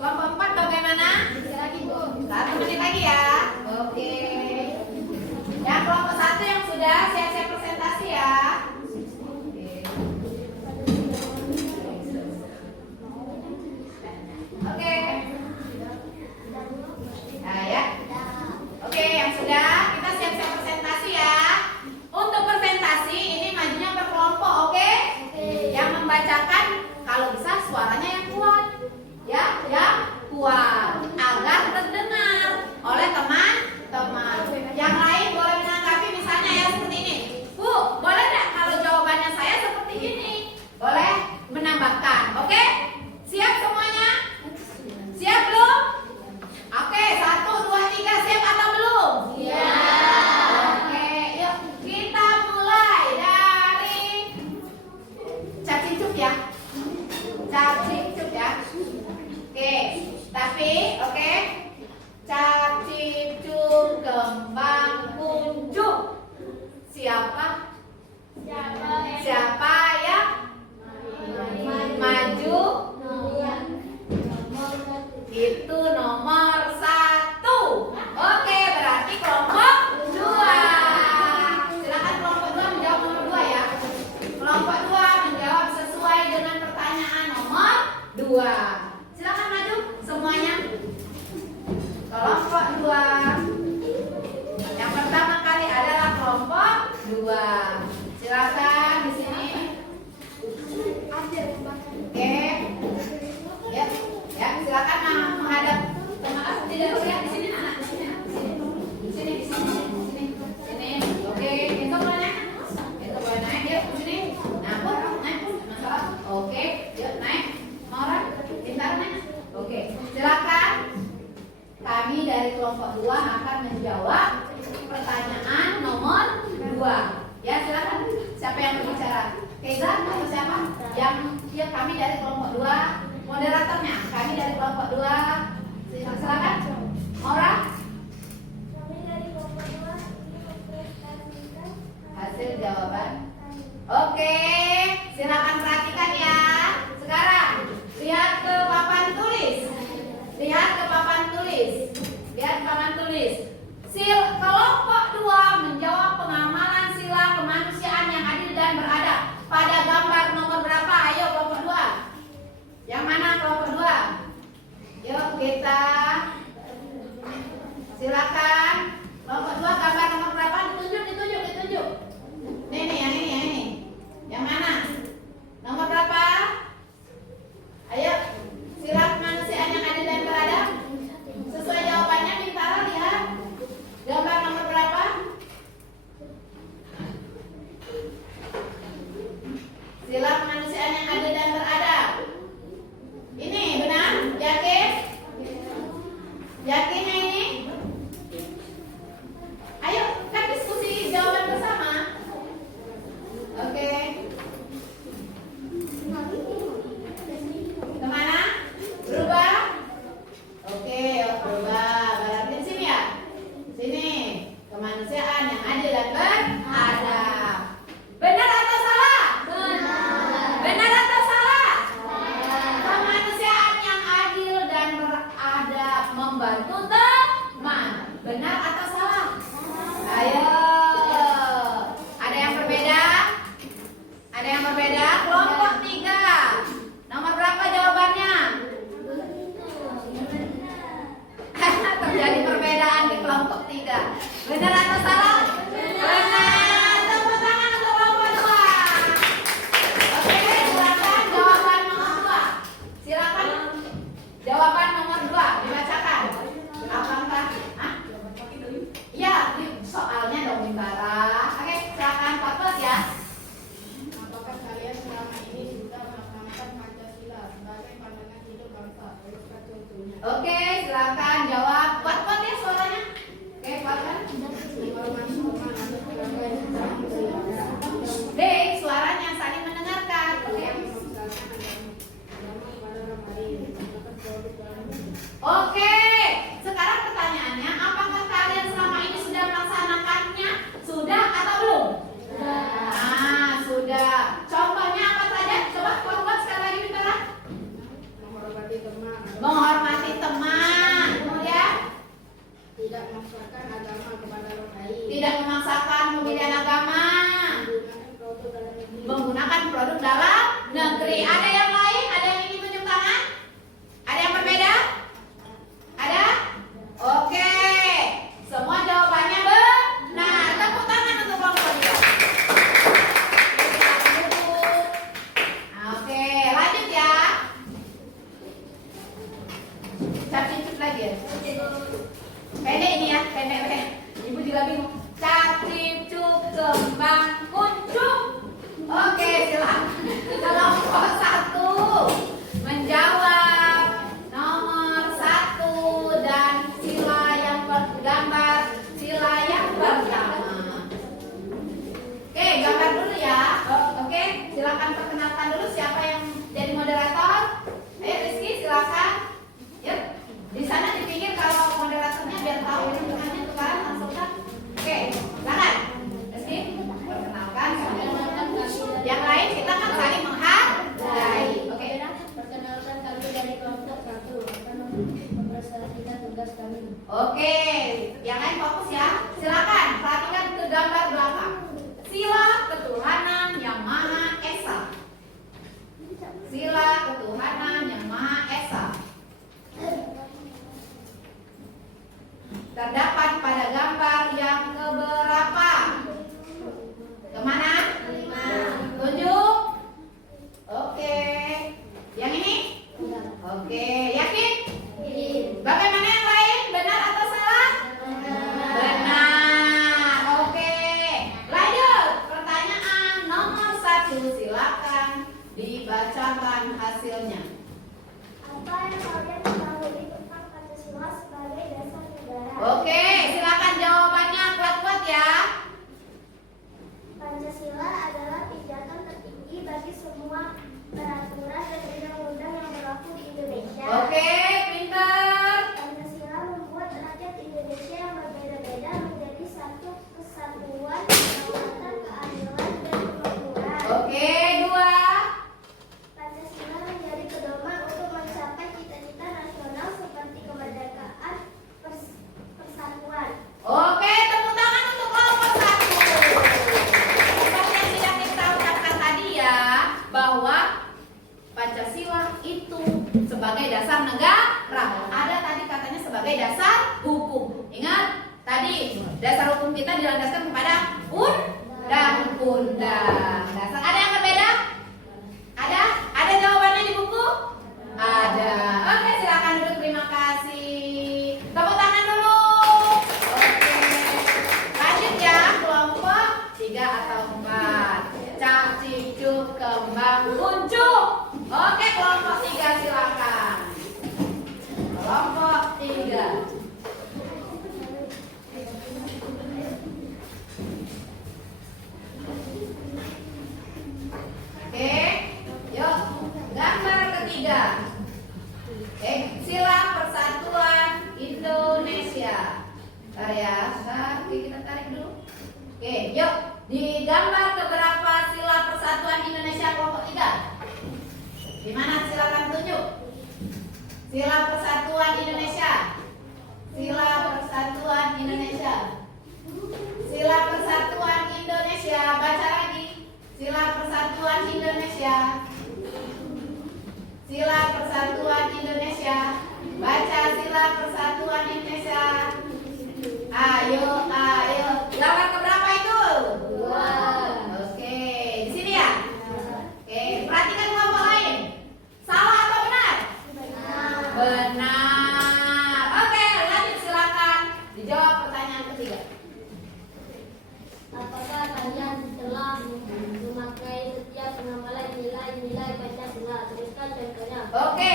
Kelompok 4 bagaimana? Lagi, Bu. 1 menit lagi ya. Oke. Yang kelompok 1 yang sudah siap-siap presentasi ya. Oke. Nah ya. Oke, yang sudah kita siap-siap presentasi ya. Untuk presentasi ini majunya per kelompok, oke? Yang membacakan kalau bisa suaranya yang kuat, ya, yang kuat agar terdengar oleh teman-teman. Yang lain boleh menanggapi misalnya ya seperti ini. Bu, boleh nggak kalau jawabannya saya seperti ini? Boleh menambahkan, oke? Siap semuanya? Siap belum? Oke, 1, 2, 3, siap atau belum? Iya. Oke, yuk kita mulai dari cap cincuk ya. Cap cincuk ya. Oke, tapi oke. Cap cincuk kembang kuncup. Siapa? Siapa yang maju? Itu nomor 1. Oke, berarti kelompok 2. Silakan kelompok 2 menjawab nomor 2 ya. Kelompok 2 menjawab sesuai dengan pertanyaan nomor 2. Silakan maju semuanya. Kelompok 2. Yang pertama kali adalah kelompok 2. Silakan di sini. Oke. Ya, ya silakan menghadap. Tidak dulu ya di sini anak di sini. Di sini di sini di sini. Sini. Oke, itu boleh naik. Itu boleh naik ya di sini. Nah, naik masalah. Oke, yuk naik. Mau orang pintar naik. Oke, silakan. Kami dari kelompok 2 akan menjawab pertanyaan nomor 2. Ya, silakan. Siapa yang berbicara? Keza atau siapa? Yang ya kami dari kelompok 2. Moderatornya, kami dari kelompok 2. Silakan. Orang? Hasil jawaban. Oke, silakan perhatikan ya. Sekarang lihat ke papan tulis. Lihat ke papan tulis. Lihat papan tulis. Kelompok 2 menjawab pengamalan sila kemanusiaan yang adil dan beradab. Pada gambar nomor berapa? Ayo kelompok 2. Yang mana kelompok 2? Yuk kita silakan. Kelompok 2 gambar nomor berapa? Ditunjuk. Nih, yang ini. Yang mana? Oke, sekarang pertanyaannya, apakah kalian selama ini sudah melaksanakannya? Sudah atau belum? Nah, sudah. Contohnya apa saja? Coba buat sekali lagi Bintara. Menghormati teman. Menghormati teman. Kemudian Tidak memaksakan agama kepada orang lain. tidak memaksakan pemilihan agama. Menggunakan produk dalam negeri. Menggunakan produk dalam negeri. Ada yang lain? Ada yang ingin tunjuk tangan? Ada yang berbeda? Ada? Oke. Semua jawabannya benar. Tepuk tangan untuk kelompok dia. Oke, lanjut ya. Cap-cip lagi ya. Pendek ini ya, pendek. Ibu juga bingung. Cap-cip kembang kuncup. Oke, silakan. Kelompok 1 menjawab nomor 1 dan sila yang bergambar sila yang pertama. Oke, gambar dulu ya. Oke, silakan perkenalkan dulu siapa yang jadi moderator. Ayo Rizky, silakan. Yuk, di sana di pinggir kalau moderatornya biar tahu hitungannya tukaran langsung kan. Oke, silakan. Rizky, perkenalkan. Yang lain kita kan saling menghargai. Oke. Perkenalkan kami dari kelompok 1 akan mempresentasikan tugas kami. Oke, yang lain fokus ya. Silakan perhatikan ke gambar belakang. Sila ketuhanan yang Maha Esa. Sila ketuhanan yang Maha Esa terdapat pada gambar yang keberapa? Kemana? 5. Tunjuk. Oke. Yang ini? Oke. Yakin? Bagaimana yang lain? Benar atau salah? Benar. Oke. Lanjut. Pertanyaan nomor 1. Silakan dibacakan hasilnya. Apa yang kalian ketahui tentang Pancasila sebagai dasar negara? Oke. Silakan jawabannya kuat-kuat ya. Pancasila adalah pijakan tertinggi bagi semua peraturan dan undang-undang yang berlaku di Indonesia. Oke. Pintar. Pancasila membuat rakyat Indonesia yang berbeda-beda menjadi satu kesatuan, kedaulatan, keadilan, dan kemakmuran. Oke. 2. Pancasila menjadi pedoman untuk mencapai cita-cita nasional seperti kemerdekaan, persatuan. Oke, tepuk tangan untuk kelompok 1. Seperti yang sudah kita ucapkan tadi ya, bahwa Pancasila itu sebagai dasar negara. Ada tadi katanya sebagai dasar hukum. Ingat, tadi dasar hukum kita dilandaskan kepada undang-undang. Dasar. Ada yang berbeda? Ada? Ada jawabannya di buku? Ada. Oke, silakan duduk. Terima kasih. Tepuk tangan dulu. Oke. Lanjut ya, kelompok 3 atau 4. Cap, cicuk, kembang, kuncup. Oke, kelompok 3 silakan. Kelompok 3. Oke, yuk gambar ketiga. Oke, sila persatuan Indonesia. Bentar ya, kita tarik dulu. Oke, yuk di gambar keberapa sila persatuan Indonesia kelompok 3? Di mana? Silakan tunjuk. Sila persatuan Indonesia. Sila persatuan Indonesia. Sila persatuan Indonesia. Baca lagi. Sila persatuan Indonesia. Sila persatuan Indonesia. Baca sila persatuan Indonesia. Ayo, ayo. Gambar keberapa itu? 2. Oke, di sini ya. Oke, perhatikan kelompok lain. Salah atau benar? Benar. Oke, lanjut silakan dijawab pertanyaan ketiga. Apakah kalian telah memakai setiap pengambilan nilai-nilai Pancasila? Teruskan contohnya. Oke,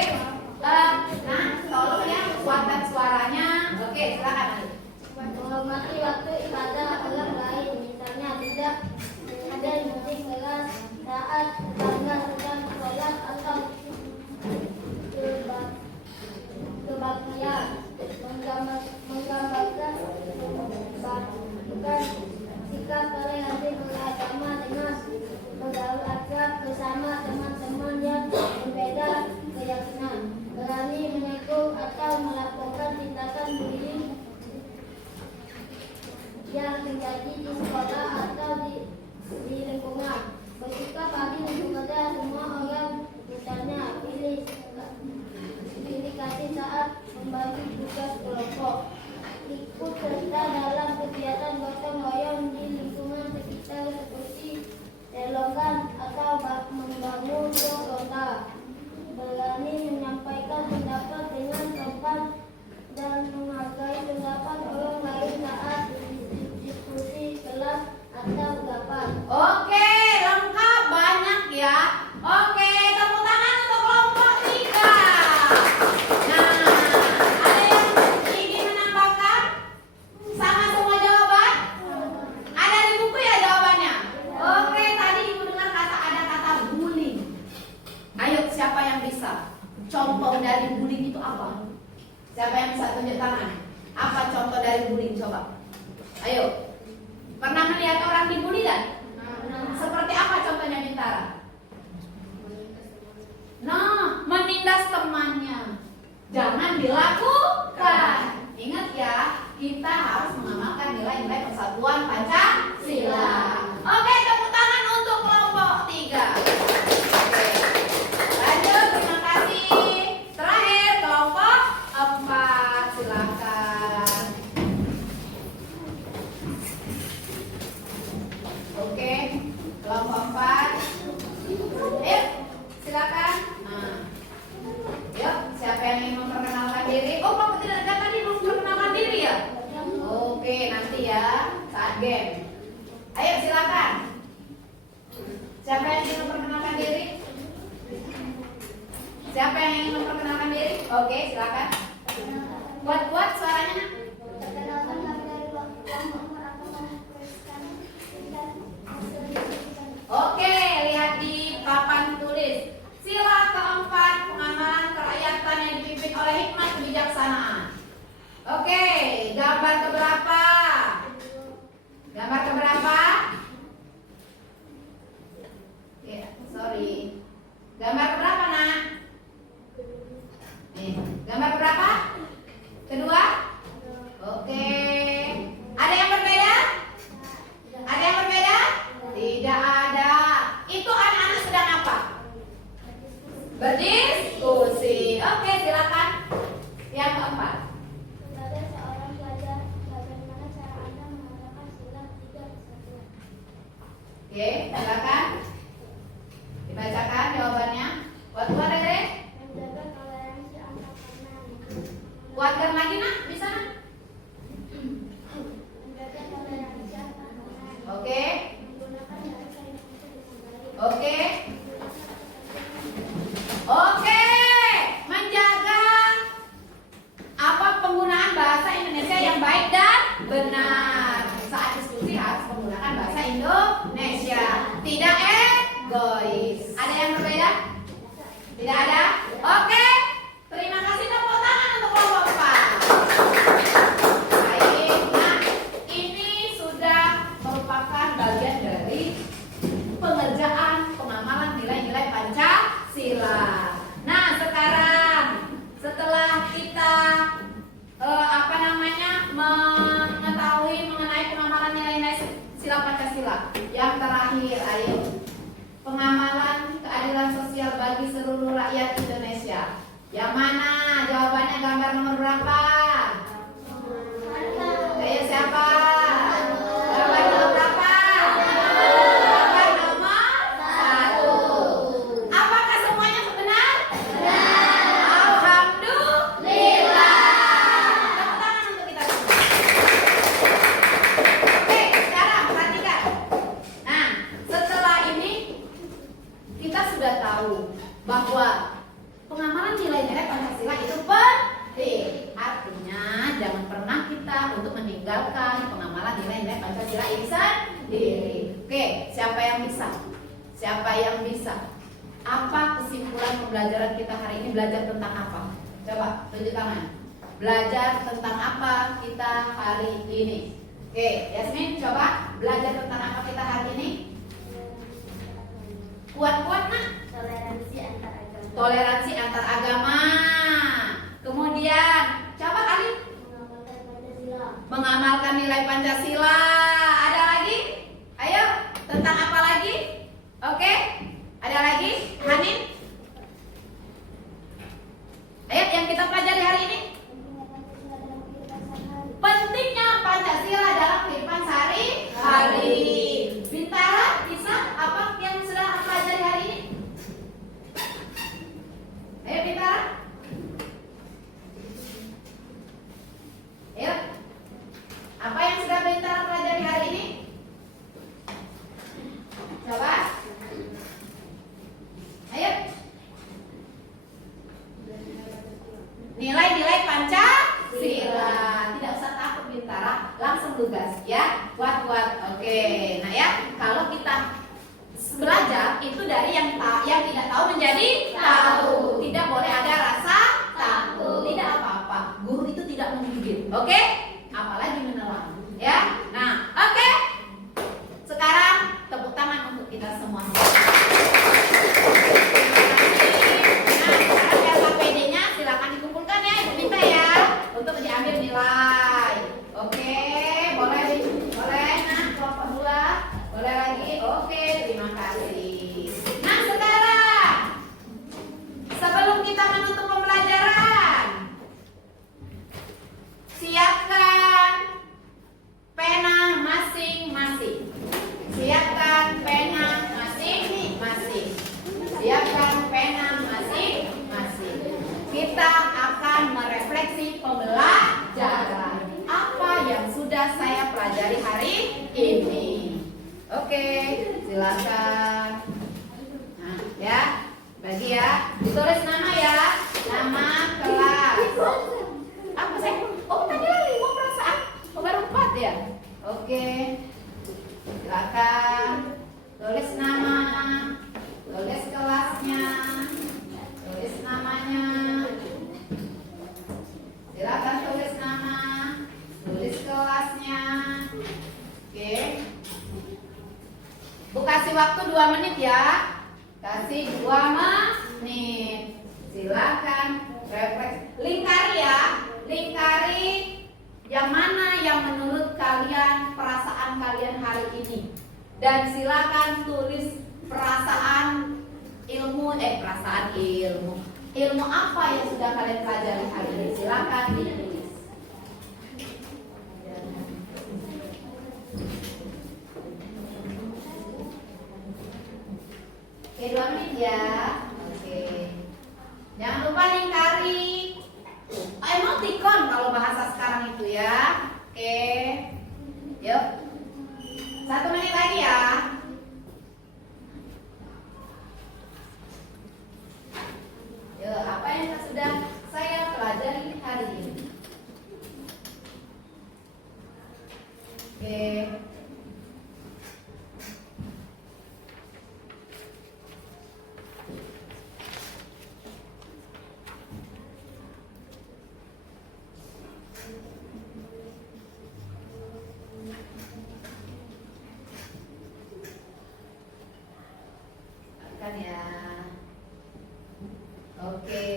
nah tolong ya kuatkan suaranya. Oke, silakan. Oke, tepuk tangan untuk kelompok 3. Nah, ada yang ingin menambahkan sama semua jawaban? Ada di buku ya jawabannya? Oke, tadi ibu dengar ada kata bullying. Ayo, siapa yang bisa? Contoh dari bullying itu apa? Siapa yang bisa tunjuk tangan? Apa contoh dari bullying coba? Ayo. Pernah melihat orang dibully kan? Seperti apa contohnya Bintara? Nah, menindas temannya. Jangan dilakukan. Ingat ya, kita harus mengamalkan nilai-nilai persatuan Pancasila. Oke, tepuk tangan untuk kelompok 3. Oke. Lanjut, terima kasih. Terakhir kelompok 4, silakan. Oke, kelompok 4. Ayo, silakan. Nah, yuk, siapa yang ingin memperkenalkan diri? Oh, kamu tidak ada tadi belum memperkenalkan diri ya? Oke, nanti ya saat game. Ayo, silakan. Siapa yang ingin memperkenalkan diri? Siapa yang ingin memperkenalkan diri? Oke, silakan. Buat suaranya. Perkenalkan kami dari kelompok nomor aku menuliskan tingkat hasil diskusi. Oke, lihat di papan tulis. Sila keempat, pengamalan kerakyatan yang dipimpin oleh hikmat kebijaksanaan. Oke, gambar keberapa? Gambar keberapa? Ya, sorry. Gambar keberapa, Nak? Nih, gambar keberapa? Kedua? Oke. Ada yang berbeda? Ada yang berbeda? Tidak ada. Itu anak-anak sedang apa? Berdiskusi. Oke, silakan. Yang keempat. Sebagai seorang pelajar, bagaimana cara Anda mengatakan sila 3 kesatuan? Oke, silakan. Dibacakan jawabannya. Buat Rere. Menjaga toleransi antar kanan. Kuatkan lagi, Nak. Bisa, Nak? Menjaga toleransi antar kanan. Oke. Menggunakan bahasa yang bisa disadari. Oke. Oke. Menjaga apa penggunaan bahasa Indonesia yang baik dan benar. Saat diskusi harus menggunakan bahasa Indonesia. Tidak egois. Ada yang berbeda? Tidak ada? Oke. Terima kasih, tepuk tangan untuk kelompok 4. Baik. Nah, ini sudah merupakan bagian dari pengerjaan pengamalan nilai-nilai Pancasila. Nah, sekarang setelah kita mengetahui mengenai pengamalan nilai-nilai sila Pancasila, yang terakhir, ayo, pengamalan keadilan sosial bagi seluruh rakyat Indonesia. Yang mana jawabannya gambar nomor berapa? Ayo, siapa? Gambar nomor berapa? Gambar nomor 1. Apakah semuanya benar? Alhamdulillah. Tepuk tangan untuk kita semua. Oke, sekarang perhatikan. Nah, setelah ini kita sudah tahu bahwa pengamalan nilai-nilai Pancasila itu penting. Artinya jangan pernah kita untuk meninggalkan pengamalan nilai-nilai Pancasila ini sendiri. Oke, siapa yang bisa? Siapa yang bisa? Apa kesimpulan pembelajaran kita hari ini? Belajar tentang apa? Coba tunjuk tangan. Belajar tentang apa kita hari ini? Oke, Yasmin, coba belajar tentang apa kita hari ini? Kuat-kuat, Nak. Toleransi antar agama. Toleransi antar agama. Kemudian, coba Alif, Mengamalkan Pancasila. mengamalkan nilai Pancasila. Ada lagi? Ayo, tentang apa lagi? Oke, ada lagi? Hanin? Ayo, yang kita pelajari hari ini. Pentingnya Pancasila dalam kehidupan Pentingnya Pancasila dalam kehidupan sehari-hari. sehari-hari. Bintara, bisa apa yang sudah pelajari hari ini? Ayo, Bintara. Ayo. Apa yang sudah Bintara pelajari hari ini? Coba. Ayo. Oke, nah ya, kalau kita belajar itu dari yang tidak tahu menjadi tahu. Tidak boleh ada rasa takut. Tidak apa-apa. Guru itu tidak menggigit. Oke? Apalagi menelan. Ya. Nah, oke. Sekarang tepuk tangan untuk kita semua. Nah, sekarang LKPD-nya silakan dikumpulkan ya, Ibu minta ya, untuk diambil nilai. Oke, boleh. Nah, kelompok 2. Boleh lagi? Oke, terima kasih. Nah, sekarang sebelum kita menutup pembelajaran, siapkan pena masing-masing. Siapkan pena masing-masing. Siapkan pena masing-masing. Kita akan merefleksi pembelajaran. Apa yang sudah saya pelajari hari ini? Oke, silakan. Nah, ya, bagi ya. Ditulis nama ya, nama kelas. Apa sih? Oh, tadi lagi mau perasaan. Oh, baru 4 ya. Oke, silakan. Tulis nama, tulis kelasnya, tulis namanya. Silakan tulis nama, tulis kelasnya. Oke. Bu kasih waktu 2 menit ya. Kasih 2 menit. Silakan refleks. Lingkari ya. Lingkari yang mana yang menurut kalian perasaan kalian hari ini. Dan silakan tulis perasaan ilmu. Ilmu apa yang sudah kalian pelajari hari ini. Silakan ditulis. Oke, 2 menit ya. Oke. Jangan lupa lingkari. Emoticon kalau bahasa sekarang itu ya. Oke. Yuk. 1 menit lagi ya. Yuk, apa yang sudah saya pelajari hari ini? Oke. Ya. Oke.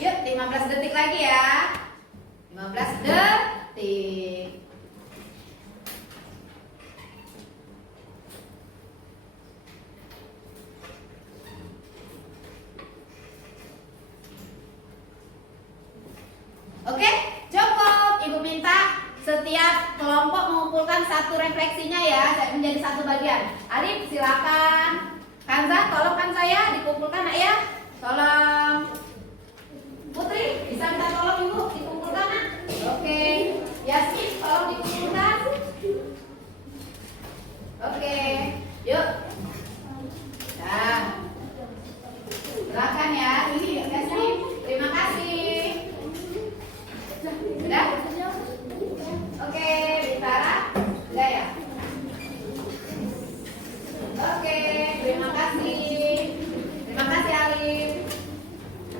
Yuk, 15 detik lagi ya. 15 detik. Oke, cukup. Ibu minta setiap kelompok mengumpulkan 1 refleksinya ya, menjadi 1 bagian. Arif, silakan. Kanza, tolong kan saya dikumpulkan nak ya. Tolong. Putri, bisa minta tolong ibu dikumpulkan nak? Oke. Yasmin, tolong dikumpulkan. Oke. Yuk. Nah. Silakan ya. Ini Yasmin. Terima kasih. Sudah? Oke, Bintara. Sudah ya? Oke, terima kasih. Terima kasih Alif.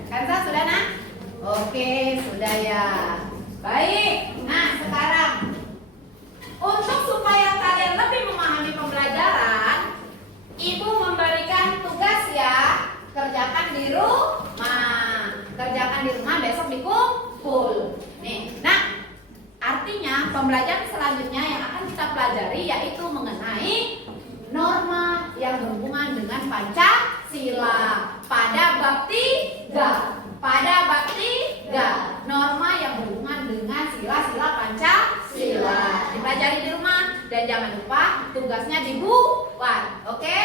Kansa sudah nak? Oke, sudah ya. Baik. Nah, sekarang untuk supaya kalian lebih memahami pembelajaran, Ibu memberikan tugas ya. Kerjakan di rumah. Kerjakan di rumah, besok dikumpul. Nih, nah, artinya pembelajaran selanjutnya yang akan kita pelajari yaitu mengenai norma yang berhubungan dengan Pancasila pada bab 3. Pada bab 3, norma yang berhubungan dengan sila-sila Pancasila. Dipelajari di rumah dan tugasnya dibuat. Oke?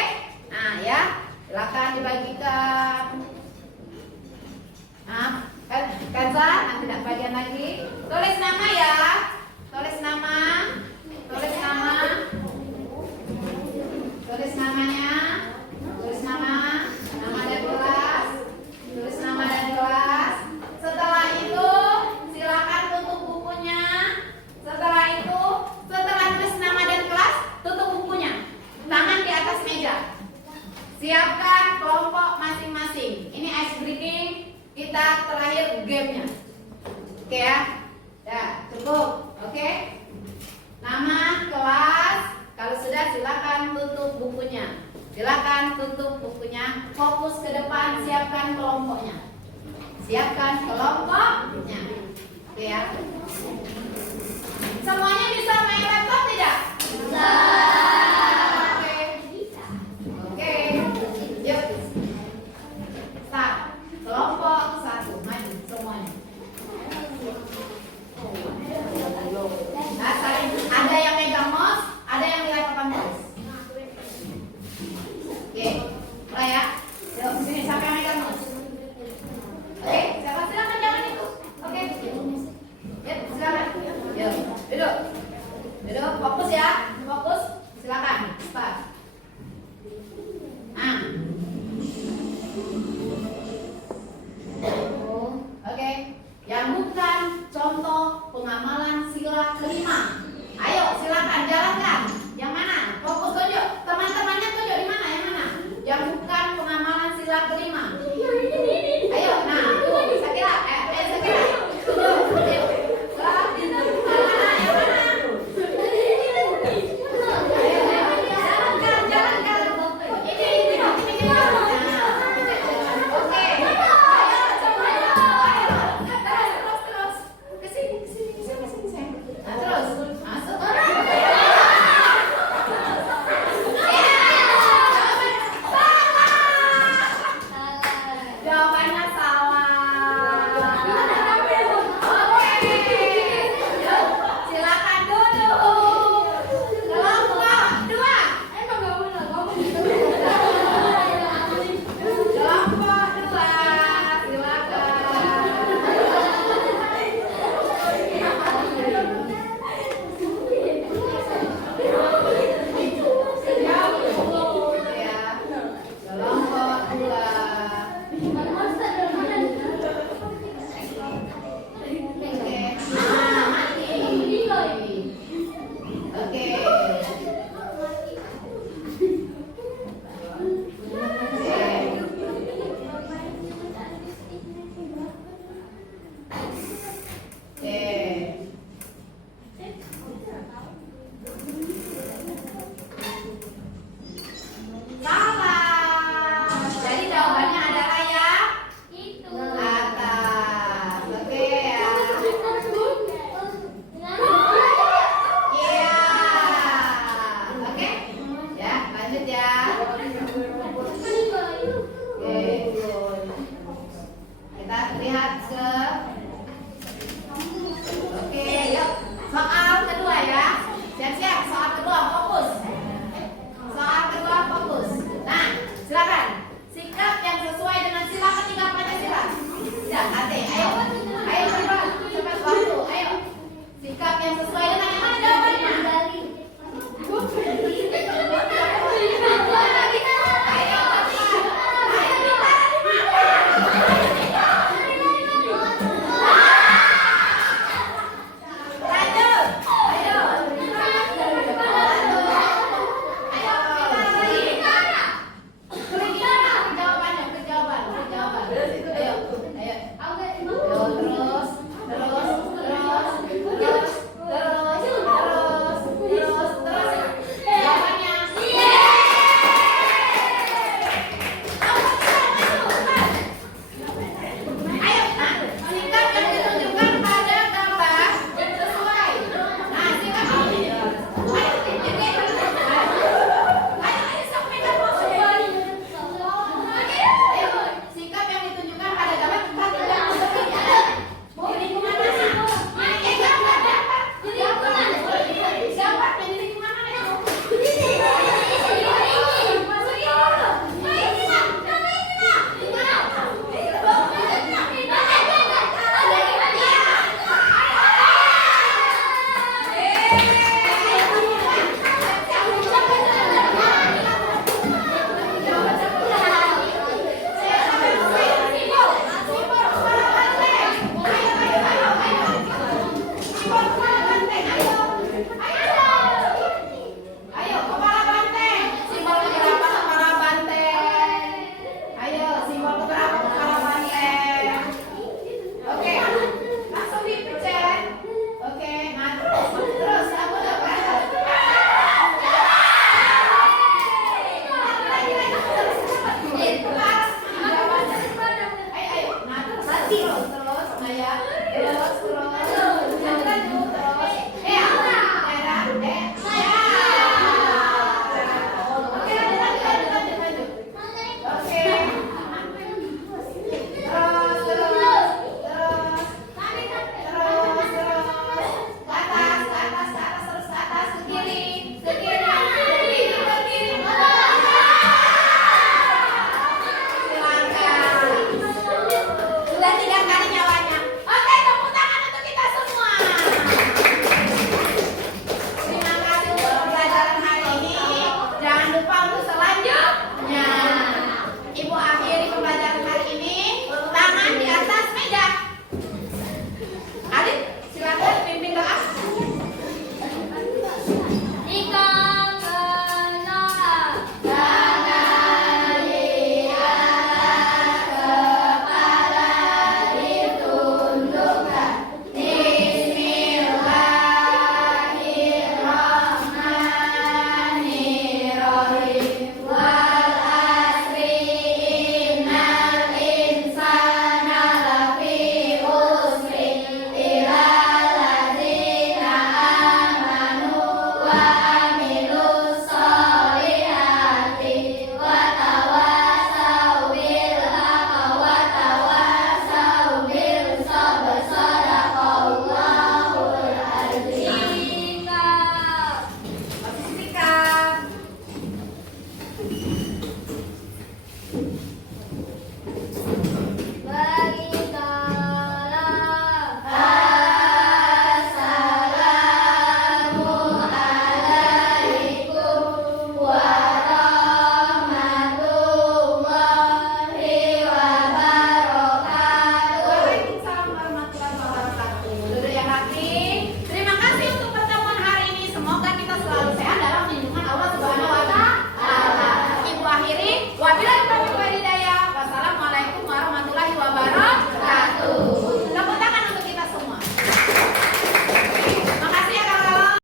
Nah, ya. Silakan dibagikan. Nah, Kanza, nanti tidak bagian lagi. Tulis nama ya. Tulis nama. Tulis nama. Tulis namanya. Tulis nama. Nama dan kelas. Tulis nama dan kelas. Setelah itu silakan tutup bukunya. Setelah itu, setelah tulis nama dan kelas, tutup bukunya. Tangan di atas meja. Siapkan kelompok masing-masing. Ini ice breaking. Kita terakhir gamenya. Oke ya. Ya, cukup. Oke. Nama, kelas. Kalau sudah silakan tutup bukunya. Silakan tutup bukunya. Fokus ke depan. Siapkan kelompoknya. Siapkan kelompoknya. Oke ya. Semuanya bisa main laptop tidak? Bisa. Oke. Oke. Yuk. Start. Kelompok 1, maju semuanya. Nah, saling ada yang megang mouse, ada yang lihat papan tulis. Oke, mulai ya. Yuk, sini siapa yang megang mouse? Oke, silakan jangan itu. Oke. Yuk, silakan. Yuk, duduk. Duduk, fokus ya. Fokus. Silakan. Start. Nah. Oke, yang bukan contoh pengamalan sila kelima. Ayo silakan jalankan. Yang mana? Fokus tunjuk. Teman-temannya tunjuk di mana? Yang mana? Yang bukan pengamalan sila kelima. Ayo, nah, tuh, Sakila. Sakila. Tunjuk. Ayo. Yang mana? Yang mana? Ayo, jalankan, jalankan. Ini. Oke. Terus. Kesini sayang. Nah, terus masuk. Jawabannya salah. Oke. Silakan duduk. Kelompok 2. Kelompok 2. Salah. Jadi jawabannya adalah yang atas. Oke ya. Iya. Oke. Ya, lanjut ya. Oke.